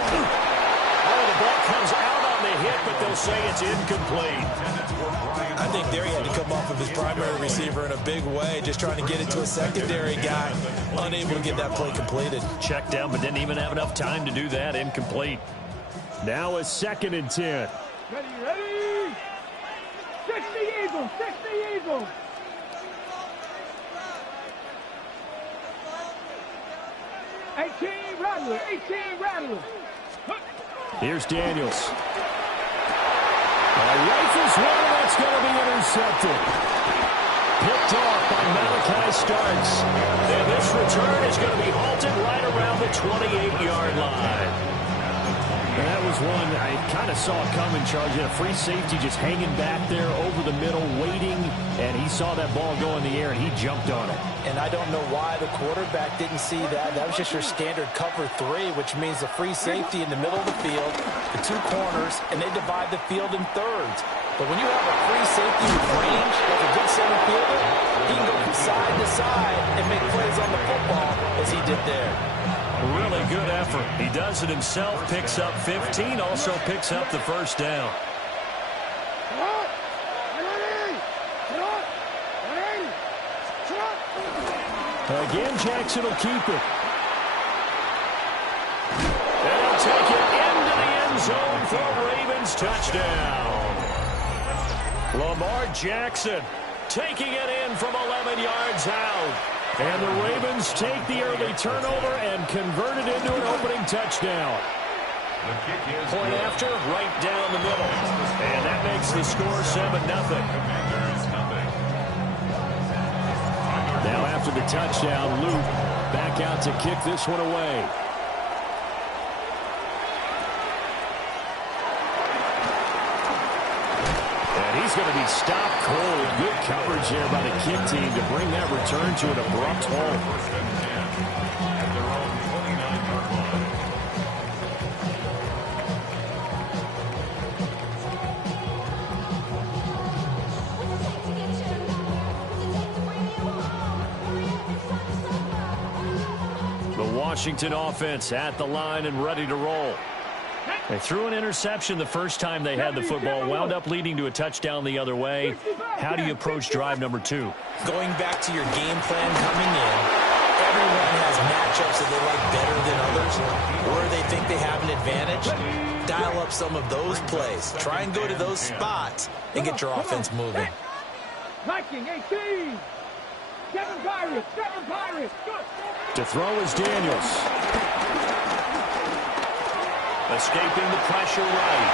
Oh, the ball comes out on the hit, but they'll say it's incomplete. I think there he had to come off of his primary receiver in a big way, just trying to get it to a secondary guy, unable to get that play completed. Checked down, but didn't even have enough time to do that. Incomplete. Now a 2nd and 10. Ready? 60 Eagles, 60 Eagles. Rattler, 18 Rattler. Here's Daniels. Rifles one, that's going to be intercepted. Picked off by Malachi Starks. And this return is going to be halted right around the 28-yard line. And that was one I kind of saw coming, Charles. He had a free safety just hanging back there over the middle, waiting, and he saw that ball go in the air, and he jumped on it. And I don't know why the quarterback didn't see that. That was just your standard cover 3, which means the free safety in the middle of the field, the 2 corners, and they divide the field in thirds. But when you have a free safety with range, like a good center fielder, he can go from side to side and make plays on the football as he did there. Really good effort. He does it himself, picks up 15, also picks up the first down. Again, Jackson will keep it. And he'll take it into the end zone for a Ravens touchdown. Lamar Jackson taking it in from 11 yards out. And the Ravens take the early turnover and convert it into an opening touchdown. Point after, right down the middle. And that makes the score 7-0. Now after the touchdown, Luke back out to kick this one away. And he's going to be stopped cold. Good coverage there by the kick team to bring that return to an abrupt halt. First and 10 at their own 29-yard line. The Washington offense at the line and ready to roll. They threw an interception the first time they had the football, wound up leading to a touchdown the other way. How do you approach drive number 2? Going back to your game plan coming in, everyone has matchups that they like better than others, or they think they have an advantage. Dial up some of those plays. Try and go to those spots and get your offense moving. Viking 18. Seven Pirates. To throw is Daniels. Escaping the pressure right.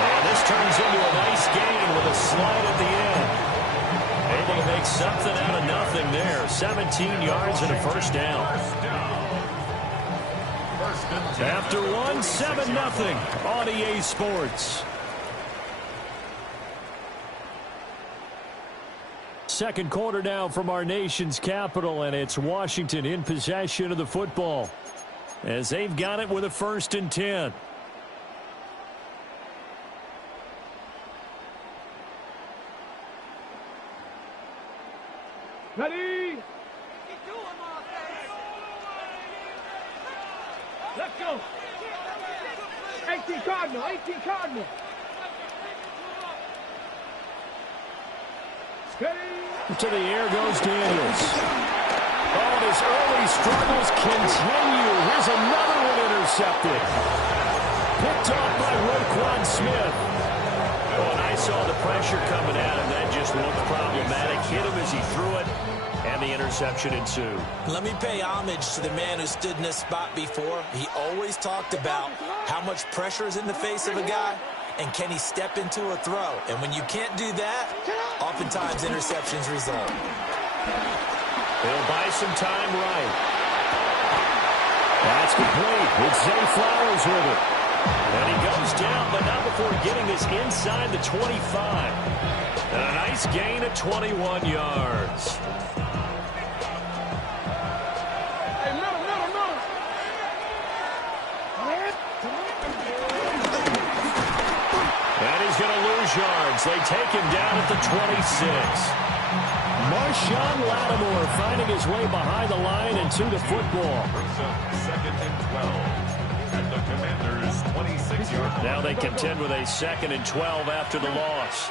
And this turns into a nice gain with a slide at the end. Able to make something out of nothing there. 17 yards and a first down. After one, 7-0 on EA Sports. Second quarter now from our nation's capital, and it's Washington in possession of the football as they've got it with a 1st and 10. Ready? Let's go. 18 Cardinal. Ready? To the air goes Daniels. Oh, his early struggles continue. Here's another one intercepted. Picked off by Roquan Smith. Oh, and I saw the pressure coming at him. That just looked problematic. Hit him as he threw it, and the interception ensued. Let me pay homage to the man who stood in this spot before. He always talked about how much pressure is in the face of a guy, and can he step into a throw. And when you can't do that, oftentimes interceptions result. He'll buy some time right. That's complete. It's Zay Flowers with it. And he goes down, but not before getting this inside the 25. And a nice gain of 21 yards. And he's going to lose yards. They take him down at the 26. Marshawn Lattimore finding his way behind the line and to the football. Brings up 2nd and 12 at the Commanders' 26-yard line. Now they contend with a 2nd and 12 after the loss.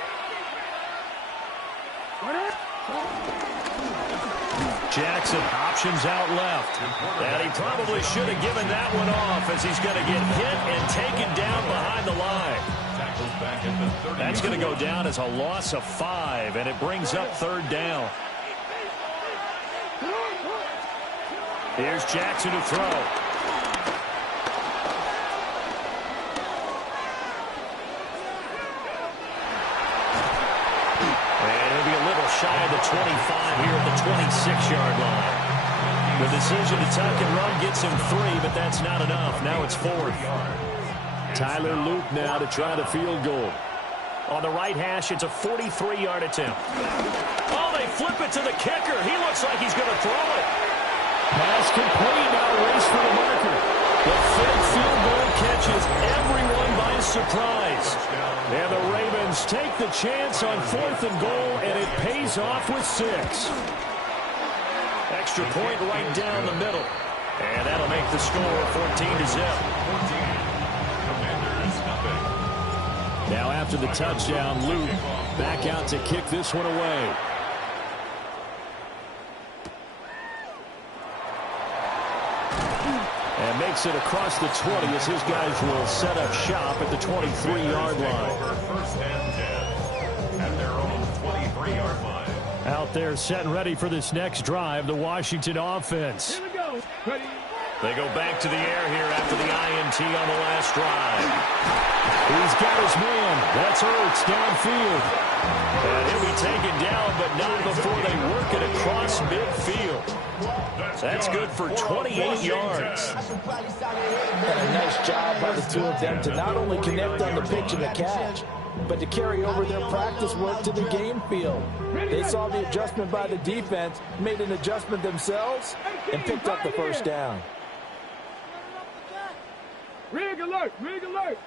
Jackson options out left. And he probably should have given that one off as he's going to get hit and taken down behind the line. Back at the 30. That's going to go down as a loss of 5, and it brings up 3rd down. Here's Jackson to throw. And he'll be a little shy of the 25 here at the 26-yard line. The decision to tuck and run gets him 3, but that's not enough. Now it's 4th. Tyler Luke now to try the field goal. On the right hash, it's a 43-yard attempt. Oh, they flip it to the kicker. He looks like he's going to throw it. Pass complete. Now race for the marker. The 5th field goal catches everyone by surprise. And the Ravens take the chance on 4th and goal, and it pays off with 6. Extra point right down the middle. And that'll make the score 14-0. Now after the touchdown, Luke back out to kick this one away. And makes it across the 20 as his guys will set up shop at the 23-yard line. 1st and 10 at their own 23-yard line. Out there set and ready for this next drive, the Washington offense. Here we go. Ready? They go back to the air here after the INT on the last drive. He's got his man. That's Ertz downfield. And he'll be taken down, but not before they work it across midfield. That's good for 28 yards. And a nice job by the two of them to not only connect on the pitch and the catch, but to carry over their practice work to the game field. They saw the adjustment by the defense, made an adjustment themselves, and picked up the first down. Rig alert, rig alert.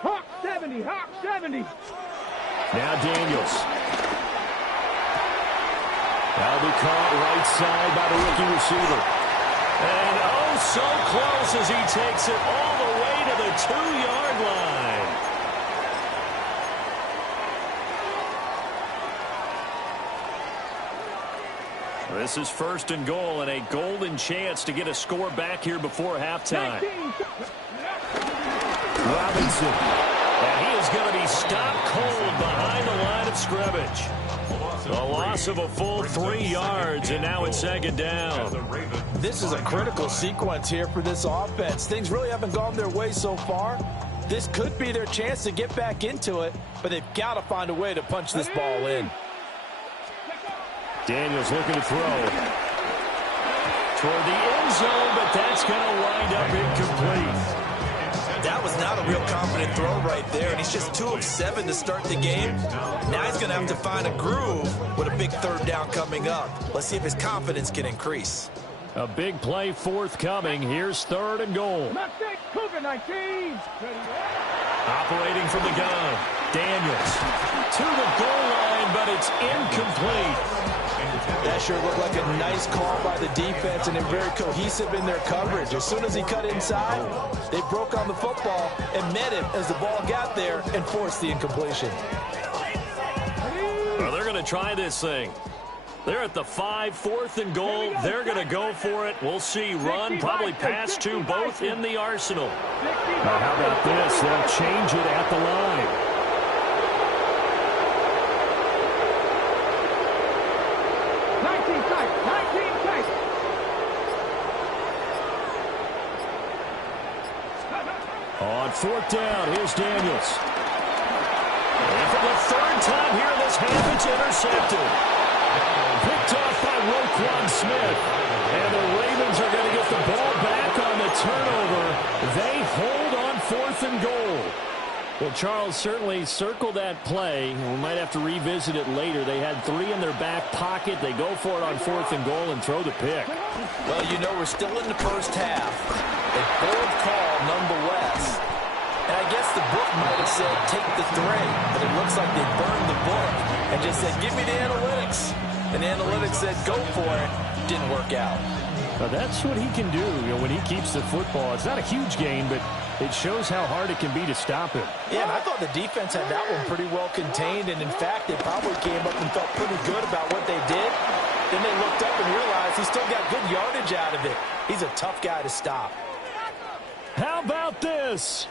Hawk 70, Hawk 70. Now Daniels. That'll be caught right side by the rookie receiver. And oh, so close as he takes it all the way to the 2-yard line. This is 1st and goal and a golden chance to get a score back here before halftime. Robinson. And he is going to be stopped cold behind the line of scrimmage. A loss of a full 3 yards, and now it's 2nd down. This is a critical sequence here for this offense. Things really haven't gone their way so far. This could be their chance to get back into it, but they've got to find a way to punch this ball in. Daniels looking to throw toward the end zone, but that's going to wind up incomplete. That was not a real confident throw right there, and he's just 2 of 7 to start the game. Now he's going to have to find a groove with a big 3rd down coming up. Let's see if his confidence can increase. A big play forthcoming. Here's 3rd and goal. Cougar 19. Operating from the gun. Daniels to the goal line, but it's incomplete. That sure looked like a nice call by the defense, and they're very cohesive in their coverage. As soon as he cut inside, they broke on the football and met him as the ball got there and forced the incompletion. Well, they're going to try this thing. They're at the 5, 4th and goal. They're going to go for it. We'll see. Run, probably pass to both in the arsenal. Now, how about this? They'll change it at the line. 19 tight. On 4th down, here's Daniels. And for the 3rd time here this half, it's intercepted. Picked off by Roquan Smith. And the Ravens are going to get the ball back on the turnover. They hold on 4th and goal. Well, Charles certainly circled that play. We might have to revisit it later. They had 3 in their back pocket. They go for it on 4th and goal and throw the pick. Well, you know, we're still in the first half. A bold call nonetheless. And I guess the book might have said, take the 3. But it looks like they burned the book and just said, give me the analytics. And the analytics said, go for it. Didn't work out. Now, that's what he can do, when he keeps the football. It's not a huge gain, but it shows how hard it can be to stop him. Yeah, and I thought the defense had that one pretty well contained, and in fact, they probably came up and felt pretty good about what they did. Then they looked up and realized he still got good yardage out of it. He's a tough guy to stop. How about this?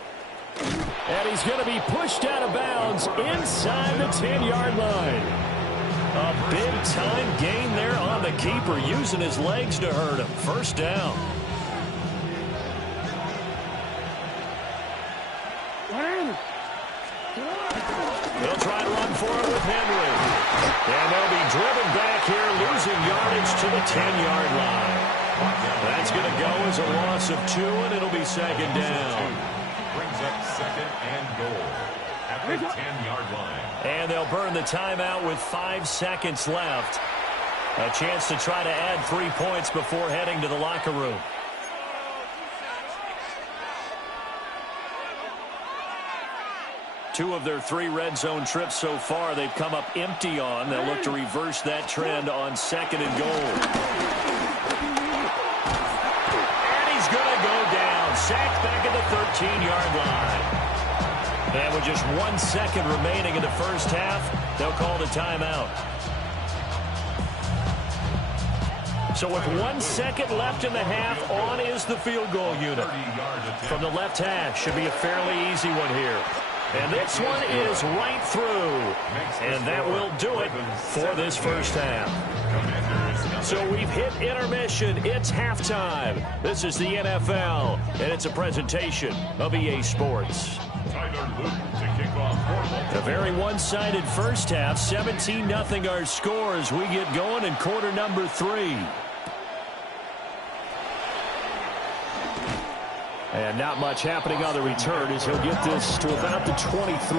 And he's going to be pushed out of bounds inside the 10-yard line. A big-time gain there on the keeper, using his legs to hurt him. 1st down. They'll try to run for it with Henry. And they'll be driven back here, losing yardage to the 10-yard line. That's going to go as a loss of 2, and it'll be 2nd down. Brings up 2nd and goal at the 10-yard line. And they'll burn the timeout with 5 seconds left. A chance to try to add 3 points before heading to the locker room. Two of their 3 red zone trips so far, they've come up empty on. They'll look to reverse that trend on 2nd and goal. And he's going to go down. Sacked back at the 13-yard line. And with just 1 second remaining in the first half, they'll call the timeout. So with 1 second left in the half, on is the field goal unit. From the left hash, should be a fairly easy one here. And this one is right through. And that will do it for this first half. So we've hit intermission. It's halftime. This is the NFL, and it's a presentation of EA Sports. A very one-sided first half. 17-0 our scores. We get going in quarter number 3. And not much happening on the return as he'll get this to about the 23.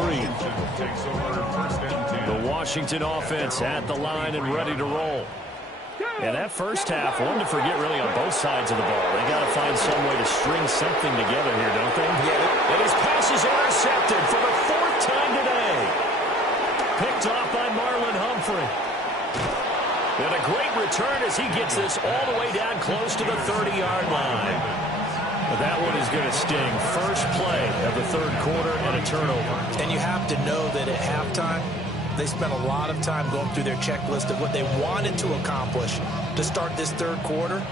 The Washington offense at the line and ready to roll. And that first half, one to forget really on both sides of the ball. They got to find some way to string something together here, don't they? Yeah. And his pass is intercepted for the 4th time today. Picked off by Marlon Humphrey. And a great return as he gets this all the way down close to the 30-yard line. But that one is going to sting. First play of the 3rd quarter and a turnover. And you have to know that at halftime, they spent a lot of time going through their checklist of what they wanted to accomplish to start this 3rd quarter.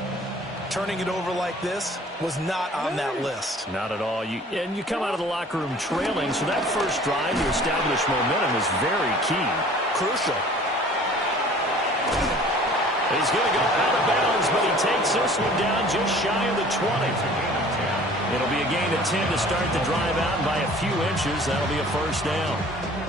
Turning it over like this was not on that list. Not at all. You come out of the locker room trailing, so that first drive to establish momentum is very key. Crucial. He's going to go out of bounds, but he takes this one down just shy of the 20. It'll be a gain of 10 to start the drive out, and by a few inches, that'll be a first down.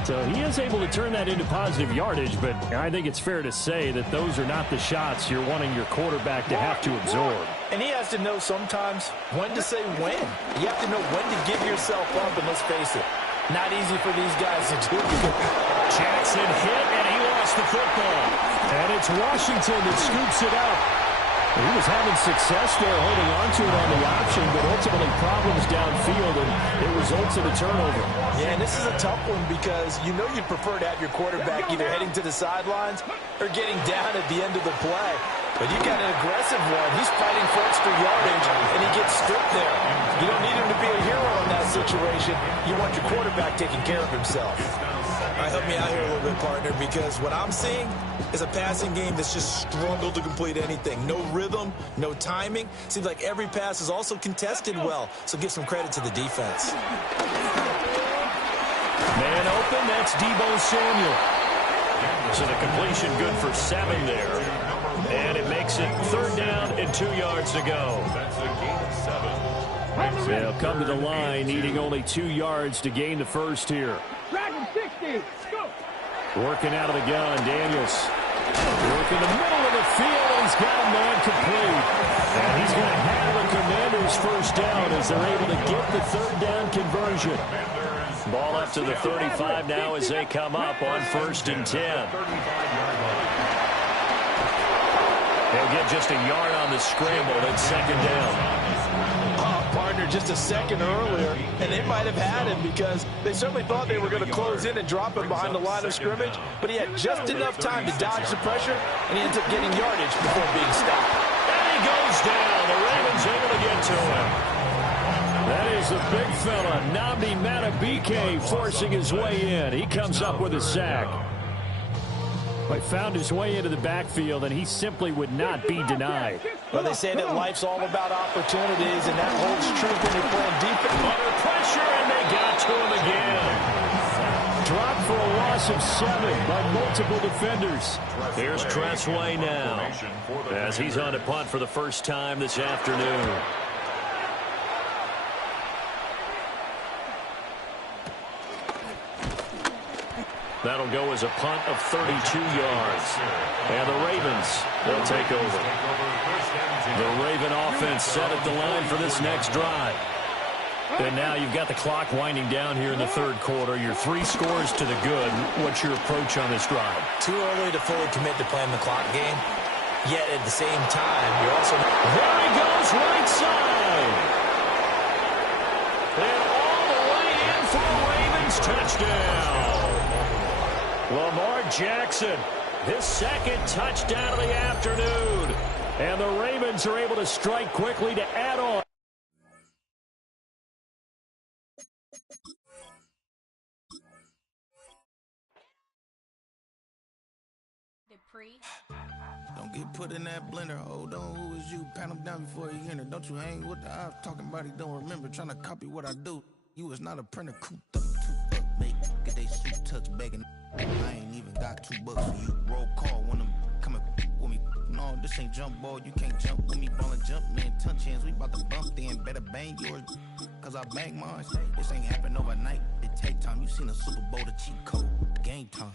So he is able to turn that into positive yardage, but I think it's fair to say that those are not the shots you're wanting your quarterback to have to absorb. And he has to know sometimes when to say when. You have to know when to give yourself up, and let's face it, not easy for these guys to do. Jackson hit, and he lost the football. And it's Washington that scoops it up. He was having success there holding on to it on the option, but ultimately problems downfield, and it results in a turnover. Yeah, and this is a tough one because you know you'd prefer to have your quarterback either heading to the sidelines or getting down at the end of the play. But you've got an aggressive one. He's fighting for extra yardage, and he gets stripped there. You don't need him to be a hero in that situation. You want your quarterback taking care of himself. All right, help me out here a little bit, partner, because what I'm seeing is a passing game that's just struggled to complete anything. No rhythm, no timing. Seems like every pass is also contested well, so give some credit to the defense. Man open, that's Deebo Samuel. So the completion good for 7 there. And it makes it 3rd down and 2 yards to go. That's a gain of 7. They'll come to the line, needing only 2 yards to gain the first here. Dragon 60. Go. Working out of the gun, Daniels. Working the middle of the field, and he's got a man complete. And he's going to have the Commanders' first down as they're able to get the 3rd down conversion. Ball up to the 35 now as they come up on 1st and 10. They'll get just a yard on the scramble at 2nd down. Partner just a second earlier, and they might have had him because they certainly thought they were going to close in and drop him behind the line of scrimmage, but he had just enough time to dodge the pressure, and he ends up getting yardage before being stopped. And he goes down. The Ravens able to get to him. That is the big fella, Nnamdi Madubuike, forcing his way in. He comes up with a sack. But found his way into the backfield, and he simply would not be denied. Well, they say that life's all about opportunities, and that holds true when you're playing defense. Under pressure, and they got to him again. Dropped for a loss of 7 by multiple defenders. Here's Tressway now, as he's on to punt for the first time this afternoon. That'll go as a punt of 32 yards. And the Ravens, they'll take over. The Raven offense set at the line for this next drive. And now you've got the clock winding down here in the 3rd quarter. Your 3 scores to the good. What's your approach on this drive? Too early to fully commit to playing the clock game. Yet at the same time, you're also... There he goes, right side. And all the way in for a Ravens touchdown. Lamar Jackson, his 2nd touchdown of the afternoon. And the Ravens are able to strike quickly to add on. Don't get put in that blender. Hold on, who is you? Pat him down before you enter. Don't you hang with the eyes talking about he don't remember. Trying to copy what I do. You was not a printer. Cooped up, too up, mate. Get they suit tucks begging. I ain't even got $2 for you. Roll call when I'm coming with me. No, this ain't jump ball. You can't jump with me. Ball and jump, man. Touch hands. We about to bump then. Better bang yours. Cause I bang mine. This ain't happen overnight. It take time. You seen a Super Bowl, the cheat code. Game time.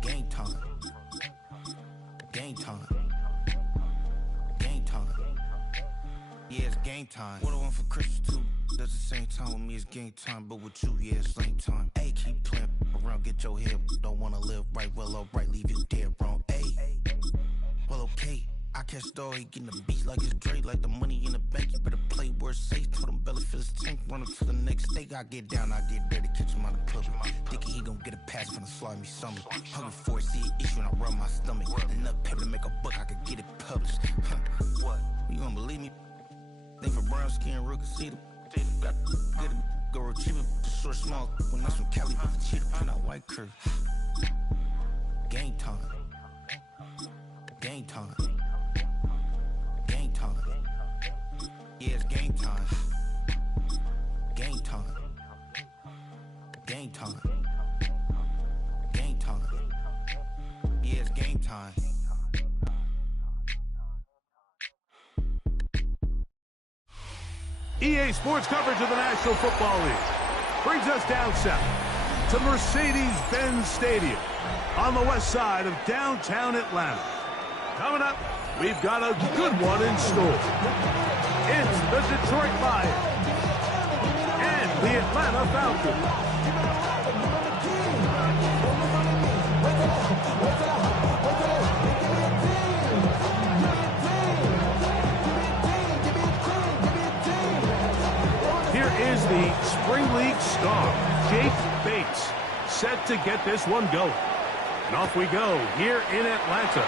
Game time. Game time. Game time. Yeah, it's game time. What I want for Christmas too. At the same time with me, it's game time. But with you, yeah, it's lame time. Hey, keep playing around, get your head. Don't wanna live right, well, alright, leave you dead wrong. Hey, well, okay. I catch story, getting the beat like it's Dre, like the money in the bank. You better play where it's safe. Told him belly for his tank, run up to the next stake. I get down, I get dirty, catch him on the pub. Thinking he gon' get a pass from the slide me something. Hungry for it, see an issue and I rub my stomach. Enough paper to make a book, I could get it published. What? You gonna believe me? Think for brown skin, real can see them. Got good, go retrieve it, short, small. When that's from Cali, but the cheetah print out white curve. Game time. Game time. Game time. Yeah, it's game time. Game time. Game time. Game time. Yeah, it's game time. EA Sports coverage of the National Football League brings us down south to Mercedes-Benz Stadium on the west side of downtown Atlanta. Coming up, we've got a good one in store. It's the Detroit Lions and the Atlanta Falcons. Here is the Spring League star, Jake Bates, set to get this one going. And off we go here in Atlanta.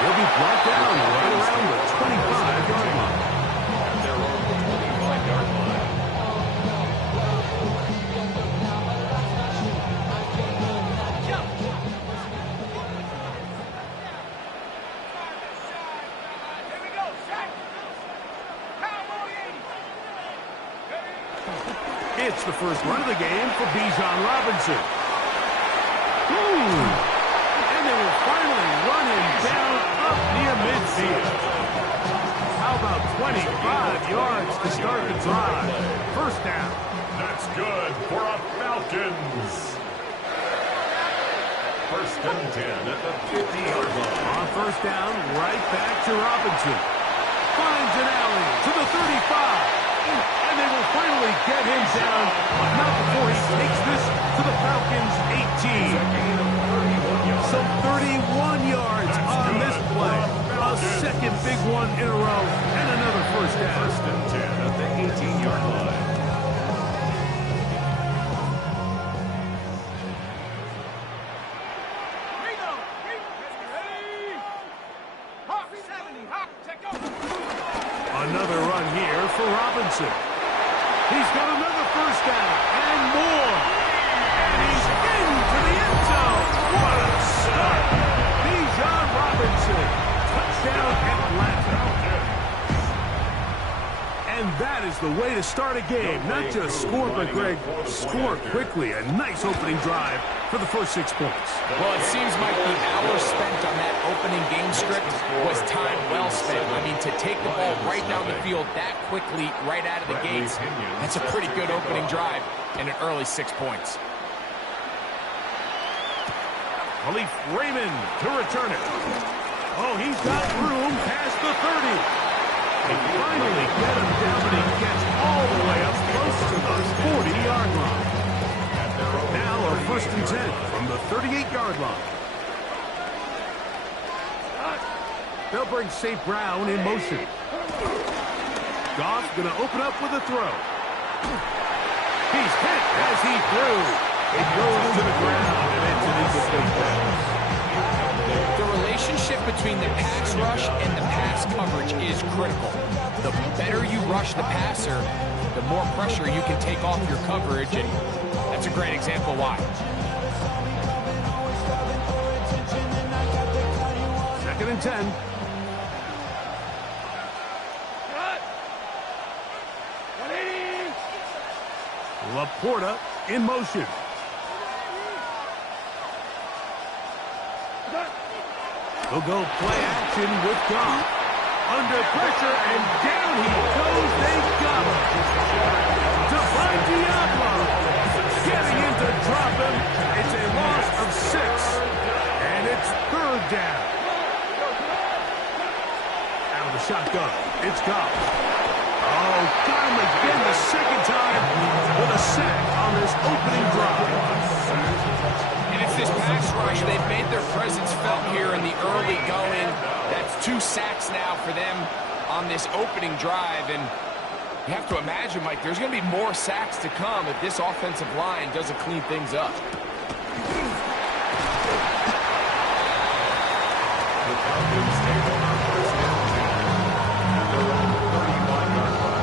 He'll be brought down right around the 25-yard line. At their own 25-yard line. Here we go, set. Cowboy 80. It's the first run of the game for Bijan Robinson. And they will finally run him down up near midfield. How about 25 yards to start the drive? First down. That's good for a Falcons. First and 10 at the 50-yard line. On first down, right back to Robinson. Finds an alley to the 35. And they will finally get him down, but not before he takes this to the Falcons' 18. So 31 yards on this play. A second big one in a row, and another first down. First and 10 at the 18-yard line. Another run here for Robinson. He's got another first down and more. And he's into the end zone. What a start. Bijan Robinson. Touchdown Atlanta. And that is the way to start a game. Not just score, but, Greg, score quickly. A nice opening drive for the first 6 points. Well, it seems like the hour spent on that opening game script was time well spent. I mean, to take the ball right down the field that quickly, right out of the gates, that's a pretty good opening drive and an early 6 points. Khalif Raymond to return it. Oh, he's got room past the 30. They finally get him down, but he gets all the way up close to the 40-yard line. Now a first and 10 from the 38-yard line. They'll bring St. Brown in motion. Goff going to open up with a throw. He's hit as he threw. It goes to the ground, and it's an incomplete pass. The relationship between the pass rush and the pass coverage is critical. The better you rush the passer, the more pressure you can take off your coverage, and that's a great example why. Second and 10. Laporta in motion. He'll go play action with Goff. Under pressure, and down he goes. They got him. Devon Diablo getting in to drop him. It's a loss of 6, and it's third down. the shotgun. It's Goff. Oh, got him again the second time with a sack on this opening drive. And it's this pass rush. They've made their presence felt here in the early going. That's 2 sacks now for them on this opening drive. And you have to imagine, Mike, there's going to be more sacks to come if this offensive line doesn't clean things up. The Falcons take over first and 10 at their own 35-yard line.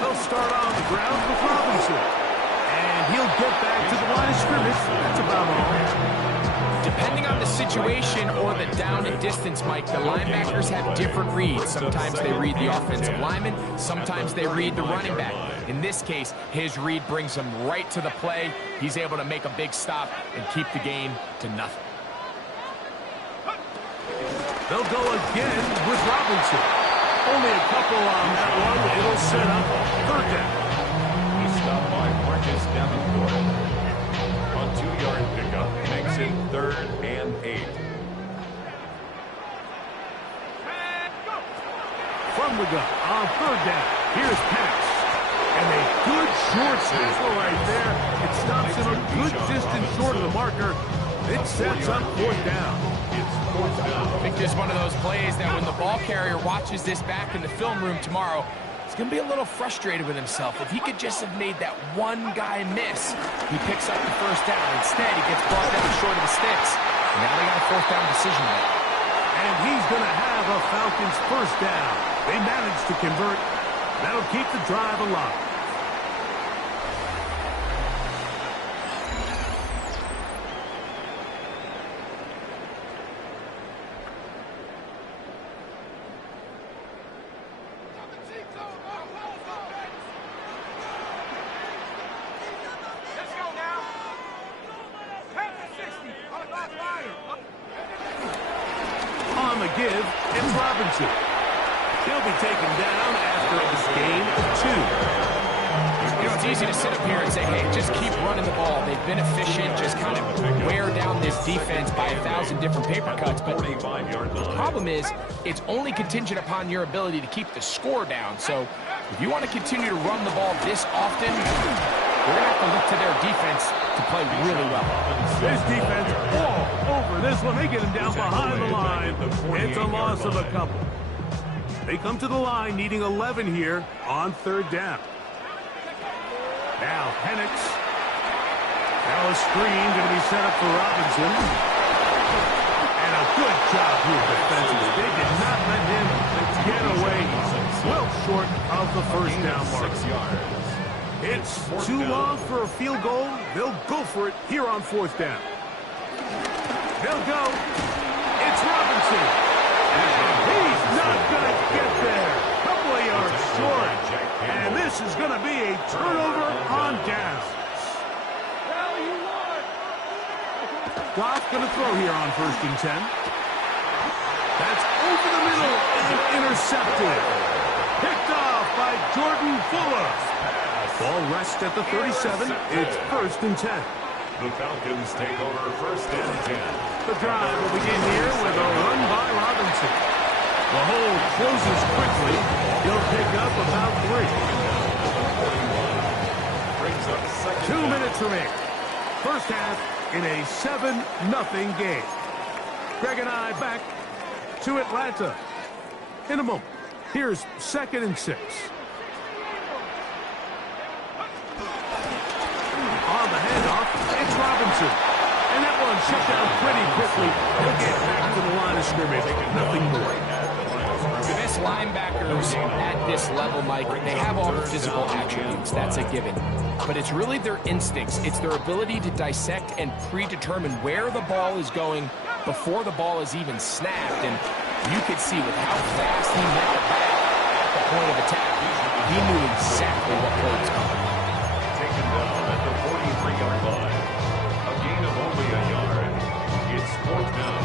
They'll start on the ground with Robinson. And he'll get back to the line of scrimmage. That's about all. Depending on the situation or the down and distance, Mike, the linebackers have different reads. Sometimes they read the offensive lineman. Sometimes they read the running back. In this case, his read brings him right to the play. He's able to make a big stop and keep the game to nothing. They'll go again with Robinson. Only a couple on that one. It'll set up third down. He stopped by Marcus Davenport. On 2-yard pickup, makes it 3rd and 8. From the gun on third down. Here's pass. And a good short tackle right there. It stops him a good distance short of the marker. It sets up fourth down. It's 4th down. I think there's one of those plays that when the ball carrier watches this back in the film room tomorrow, he's going to be a little frustrated with himself. If he could just have made that one guy miss, he picks up the first down. Instead, he gets brought down short of the sticks. And now they got a 4th down decision to make. And he's going to have a Falcons first down. They managed to convert. That'll keep the drive alive. On the give, it's Robinson. He'll be taken down after this game of 2. You know, it's easy to sit up here and say, hey, just keep running the ball. They've been efficient, just kind of wear down this defense by 1,000 different paper cuts. But the problem is, it's only contingent upon your ability to keep the score down. So if you want to continue to run the ball this often, we're going to have to look to their defense to play really well. This defense all over this one. They get him down behind the line. It's a loss of a couple. They come to the line needing 11 here on third down. Now Penix. Now a screen going to be set up for Robinson. And a good job here defensively. They did not let him get away. Well short of the first down mark. 6 yards. It's too long for a field goal. They'll go for it here on fourth down. They'll go. It's Robinson. And he's not going to get there. Couple of yards short. And this is going to be a turnover on downs. Goff going to throw here on 1st and 10. That's over the middle and intercepted. Picked off by Jordan Fuller. Ball rests at the 37. It's 1st and 10. The Falcons take over 1st and 10. The drive will begin here with a run by Robinson. The hole closes quickly. He'll pick up about 3. Brings up 2nd 2 minutes remaining. First half in a 7-0 game. Greg and I back to Atlanta in a moment. Here's 2nd and 6. On the handoff, it's Robinson. And that one shut down pretty quickly. He'll get back to the line of scrimmage. Nothing more. The best linebackers at this level, Mike, they have all the physical attributes. That's a given. But it's really their instincts. It's their ability to dissect and predetermine where the ball is going before the ball is even snapped. And you could see with how fast he met the back at the point of attack, he knew exactly what play was coming. Taken down at the 43-yard line. A gain of only a yard. It's 4th down.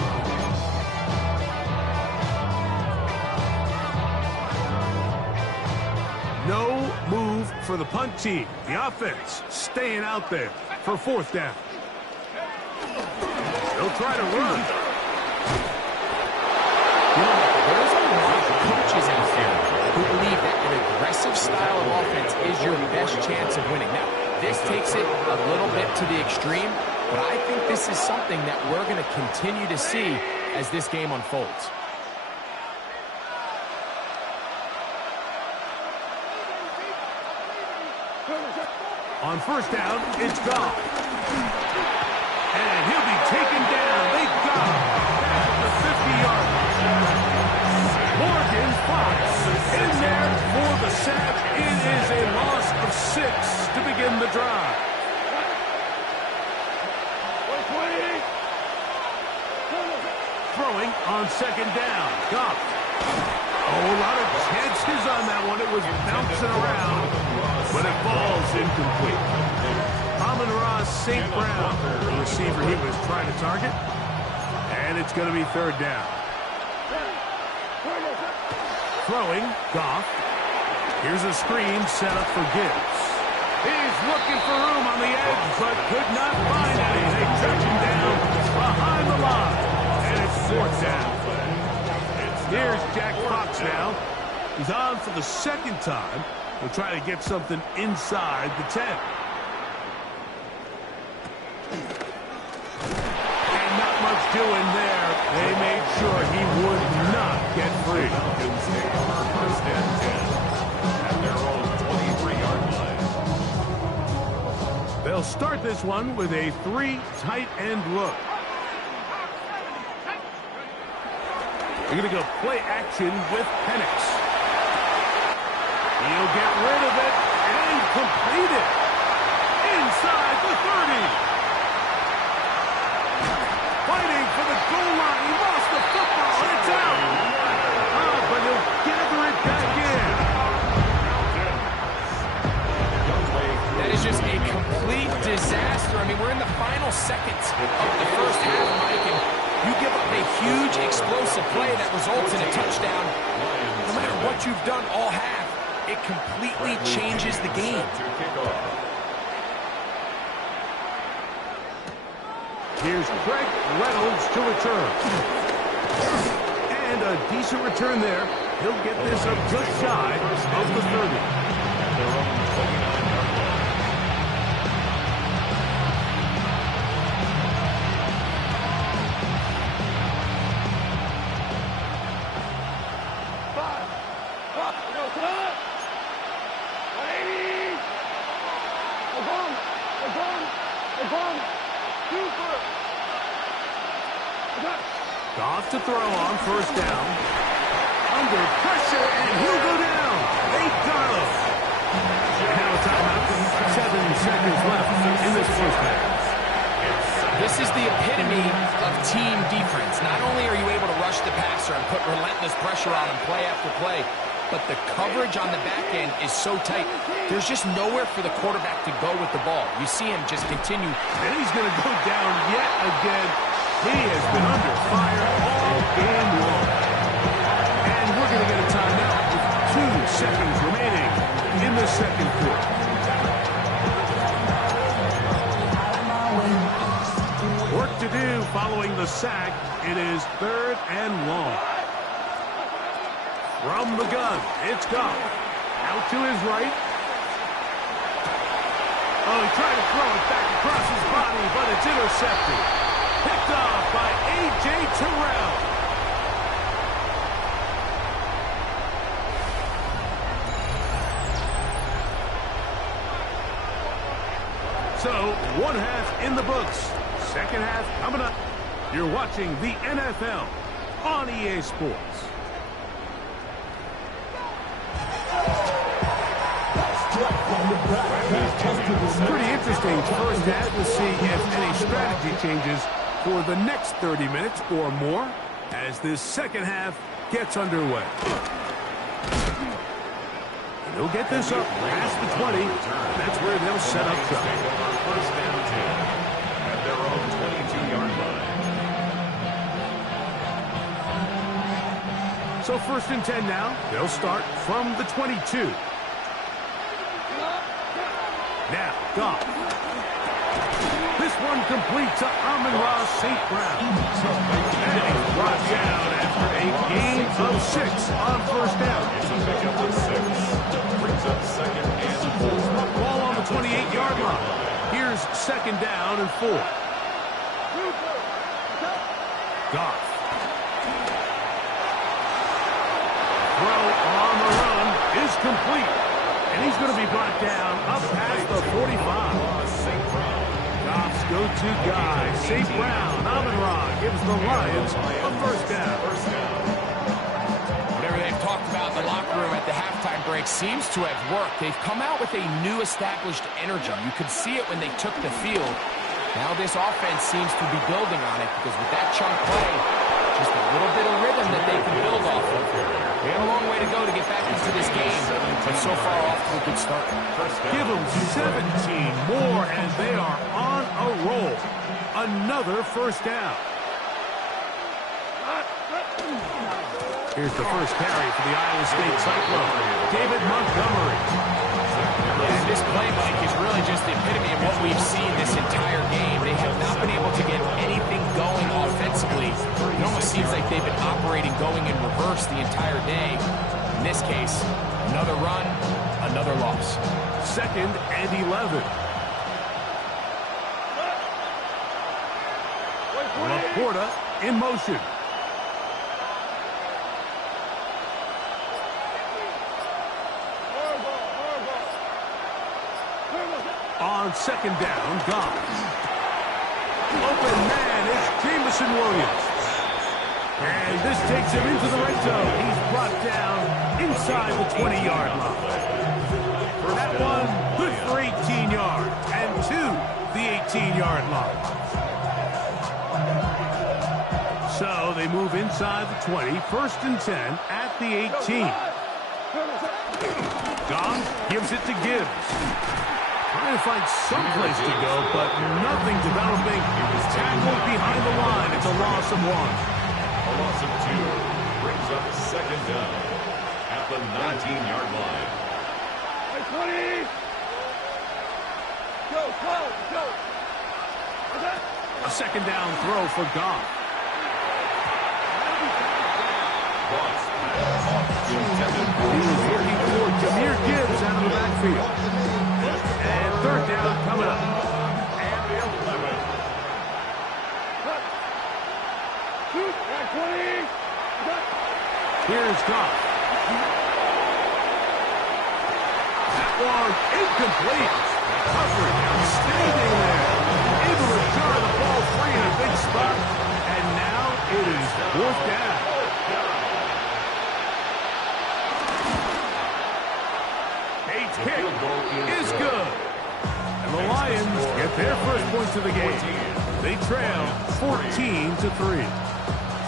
No move for the punt team. The offense staying out there for 4th down. They'll try to run. There's a lot of coaches out there who believe that an aggressive style of offense is your best chance of winning. Now, this takes it a little bit to the extreme, but I think this is something that we're going to continue to see as this game unfolds. On 1st down, it's Goff. And he'll be taken down. They got him back at the 50-yard line. Morgan Fox in there for the sack. It is a loss of 6 to begin the drive. Throwing on 2nd down. Goff. Oh, a lot of chances on that one. It was bouncing around, but it falls incomplete. Amon-Ra St. Brown, the receiver he was trying to target. And it's going to be 3rd down. Throwing, Goff. Here's a screen set up for Gibbs. He's looking for room on the edge, but could not find any. They touch him down behind the line. And it's 4th down. Here's Jack Fox now. He's on for the 2nd time. He'll try to get something inside the 10. And not much doing there. They made sure he would not get free. First and 10 at their own 23-yard line. They'll start this one with a 3 tight end look. They're going to go play action with Penix. He'll get rid of it and complete it inside the 30. Fighting for the goal line. He lost the football and it's out. Oh, but he'll gather it back in. That is just a complete disaster. I mean, we're in the final seconds of the first half, Mike, and you give up a huge explosive play that results in a touchdown. No matter what you've done all half, it completely changes the game. Here's Greg Reynolds to return. And a decent return there. He'll get this up just shy of the 30. Their own 29-yard line. Goff to throw on 1st down. Under pressure, and he'll go down. They got him. Now a timeout. 7 seconds left in this first half. This is the epitome of team defense. Not only are you able to rush the passer and put relentless pressure on him play after play, but the coverage on the back end is so tight. There's just nowhere for the quarterback to go with the ball. You see him just continue. And he's going to go down yet again. He has been under fire all game long. And we're going to get a timeout with 2 seconds remaining in the 2nd quarter. Work to do following the sack. It is 3rd and long. From the gun, it's Goff. Out to his right. Oh, he tried to throw it back across his body, but it's intercepted. Picked off by A.J. Terrell. So, 1 half in the books. 2nd half coming up. You're watching the NFL on EA Sports. Pretty interesting first half to see if any strategy changes for the next 30 minutes or more as this 2nd half gets underway. And he'll get this up past the 20. That's where they'll set up shop. First and 10 at their own 22-yard line. So 1st and 10 now. They'll start from the 22. Now, Goff. This one complete to Amon-Ra St. Brown. And he's brought down after a gain of 6 on first down. It's a pickup of 6. Brings up second and 4. Ball on the 28-yard line. Here's second down and 4. Goff. Throw on the run is complete. And he's going to be brought down up past the 45. Goff's go-to guy, St. Brown. Amon-Ra gives the Lions a first down. Whatever they've talked about in the locker room at the halftime break seems to have worked. They've come out with a new established energy. You could see it when they took the field. Now this offense seems to be building on it because with that chunk play, just a little bit of rhythm that they can build off of. They have a long way to go to get back into this game, but so far off to a good start. Give them 17 more, and they are on a roll. Another first down. Here's the first carry for the Iowa State Cyclone, David Montgomery. And this play, Mike, is really just the epitome of what we've seen this entire game. They have not been able to get anything going offensively. It almost seems like they've been operating going in reverse the entire day. In this case, another run, another loss. Second and 11. Laporta in motion. On second down, Goff. Open man, it's Jameson Williams. And this takes him into the red zone. He's brought down inside the 20-yard line. For that one, good for 18 yards. And to the 18-yard line. So they move inside the 20, first and 10 at the 18. Goff gives it to Gibbs. Trying to find some place to go, but nothing developing. Tackled behind the line. It's a loss of 1. A loss of 2 brings up second down at the 19-yard line. 20. Go. A second down throw for Goff. He was looking for Jahmyr Gibbs out of the backfield. And third down coming up. And the 11. Shoot at 20. Here's Goff. That one incomplete. Coverage outstanding there. Able to jar the ball free in a big spot. And now it is fourth down. Kick is good. And the Lions get their first points of the game. They trail 14-3.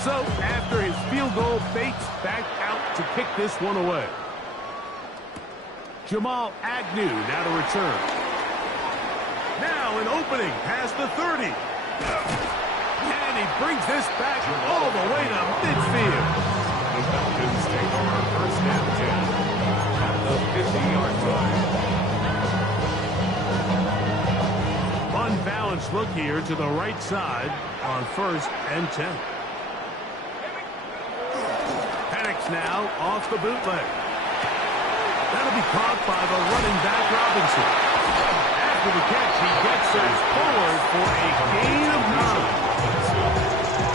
So after his field goal, Bates back out to kick this one away. Jamal Agnew now to return. Now an opening past the 30. And he brings this back all the way to midfield. The Falcons take over first and 10. The 50-yard line. Unbalanced look here to the right side on first and 10. Penix now off the bootleg. That'll be caught by the running back Robinson. After the catch, he gets us forward for a gain of 9.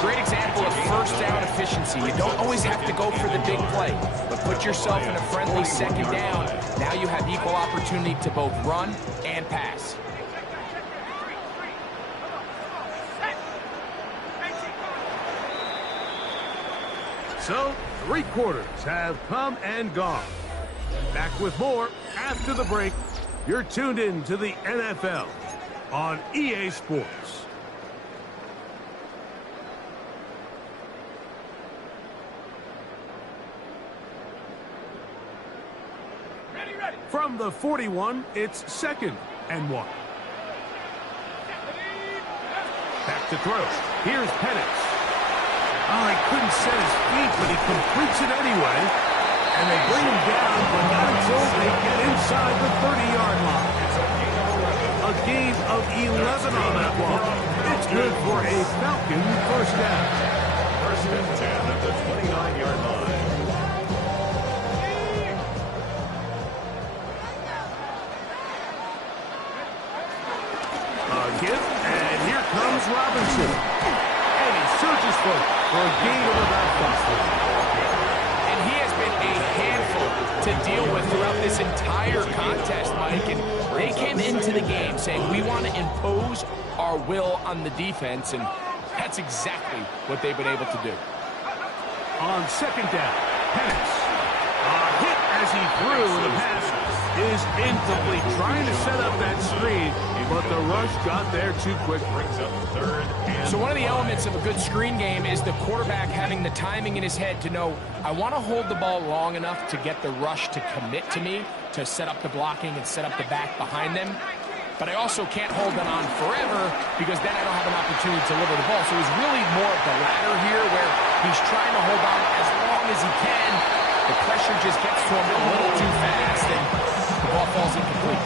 Great example of first down efficiency. You don't always have to go for the big play, but put yourself in a friendly second down. Now you have equal opportunity to both run and pass. So, 3 quarters have come and gone. Back with more after the break. You're tuned in to the NFL on EA Sports. From the 41, it's second and 1. Back to throw. Here's Penix. Oh, he couldn't set his feet, but he completes it anyway. And they bring him down, but not until they get inside the 30-yard line. of 11 on that one. It's good for a Falcon first down. First and 10 at the 29-yard line. Give, and here comes Robinson. And he searches for a gain of about 5. And he has been a handful to deal with throughout this entire contest, Mike. And they came into the game saying, we want to impose our will on the defense, and that's exactly what they've been able to do. On second down, Penix. A hit as he threw, and the pass is incomplete. Trying to set up that screen, but the rush got there too quick. Brings up third and So one of the elements of a good screen game is the quarterback having the timing in his head to know, I want to hold the ball long enough to get the rush to commit to me, to set up the blocking and set up the back behind them. But I also can't hold it on forever because then I don't have an opportunity to deliver the ball. So it's really more of the latter here where he's trying to hold on as long as he can. The pressure just gets to him a little too fast and the ball falls incomplete.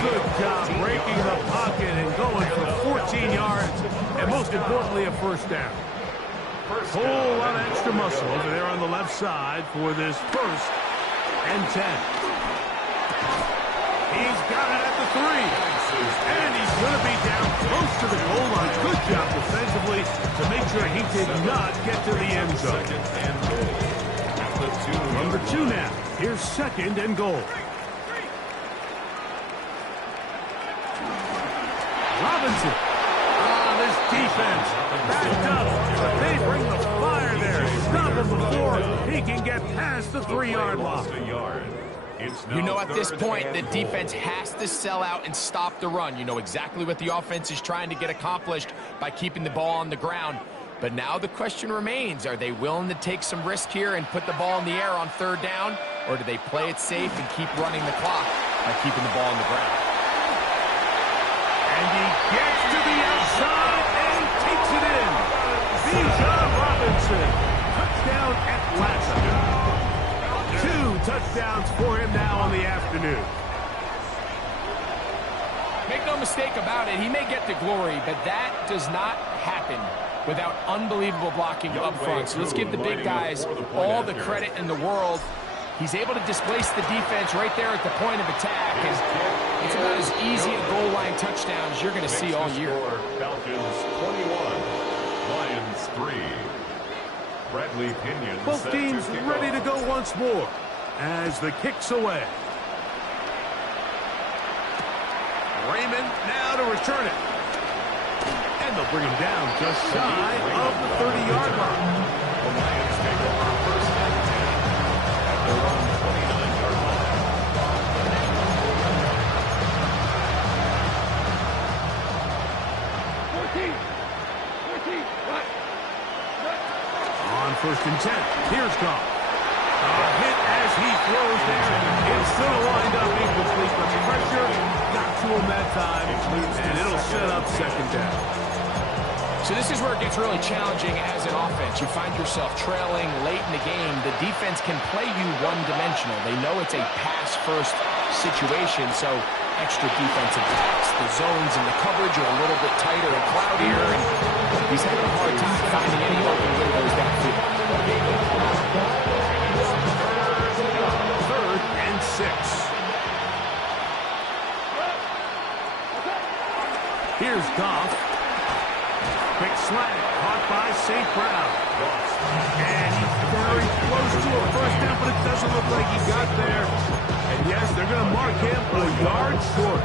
Good job breaking the pocket and going for 14 yards, and most importantly, a first down. Whole lot of extra muscle over there on the left side for this first and 10. He's got it at the 3. And he's going to be down close to the goal line. Good job defensively to make sure he did not get to the end zone. Number 2 now. Here's second and goal. Robinson. This defense backed up, but they bring the fire there. Stop him before he can get past the 3-yard line. You know, at this point, the defense has to sell out and stop the run. You know exactly what the offense is trying to get accomplished by keeping the ball on the ground. But now the question remains, are they willing to take some risk here and put the ball in the air on third down? Or do they play it safe and keep running the clock by keeping the ball on the ground? And he gets to the outside and takes it in. Bijan Robinson. Touchdown Atlanta. 2 touchdowns for him now on the afternoon. Make no mistake about it, he may get the glory, but that does not happen without unbelievable blocking up front. So let's give the big guys all the credit in the world. He's able to displace the defense right there at the point of attack. And it's about as easy a goal line touchdown as you're going to see all year. Falcons 21, Lions 3. Bradley Pinion. Both teams ready to go once more as the kick's away. Raymond now to return it. And they'll bring him down just shy of the 30-yard line. The Lions take over first and 10 at their own 29-yard line. On first and 10, here's Goff. A hit as he throws there. It's going to wind up incomplete, but pressure got to him that time, and it'll set up second down. So this is where it gets really challenging as an offense. You find yourself trailing late in the game. The defense can play you one-dimensional. They know it's a pass-first situation, so extra defensive backs. The zones and the coverage are a little bit tighter and cloudier, and he's having a hard time finding any open windows downfield. Third and 6. Here's Goff. Quick slant, caught by St. Brown. And he's very close to a first down, but it doesn't look like he got there. And yes, they're going to mark him a yard short.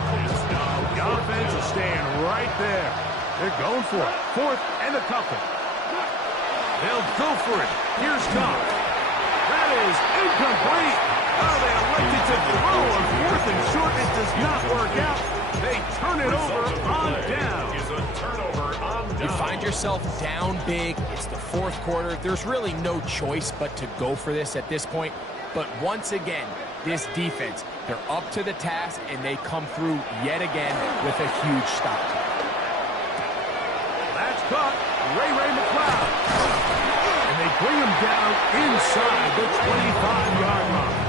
The offense is staying right there. They're going for it. Fourth and a couple. They'll go for it. Here's Goff. That is incomplete. Oh, they elected to throw on fourth and short. It does not work out. They turn it over on down. You find yourself down big. It's the fourth quarter. There's really no choice but to go for this at this point. But once again, this defense, they're up to the task, and they come through yet again with a huge stop. That's caught. Ray McLeod. And they bring him down inside the 25-yard line.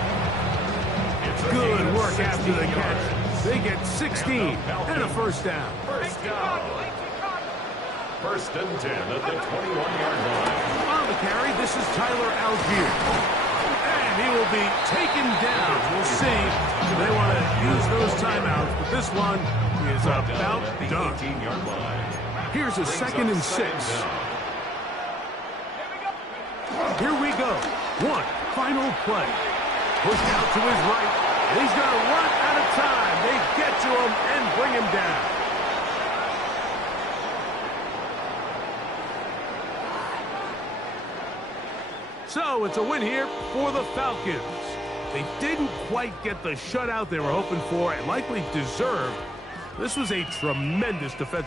Good work after the catch. They get 16 and a first down. First down. First and 10 at the 21-yard line. On the carry, this is Tyler Algier. And he will be taken down. We'll see. They want to use those timeouts, but this one is about done. 18-yard line. Here's a 2nd and 6. Here we go. One final play. Pushed out to his right. And he's going to run out of time. They get to him and bring him down. So it's a win here for the Falcons. They didn't quite get the shutout they were hoping for and likely deserved. This was a tremendous defensive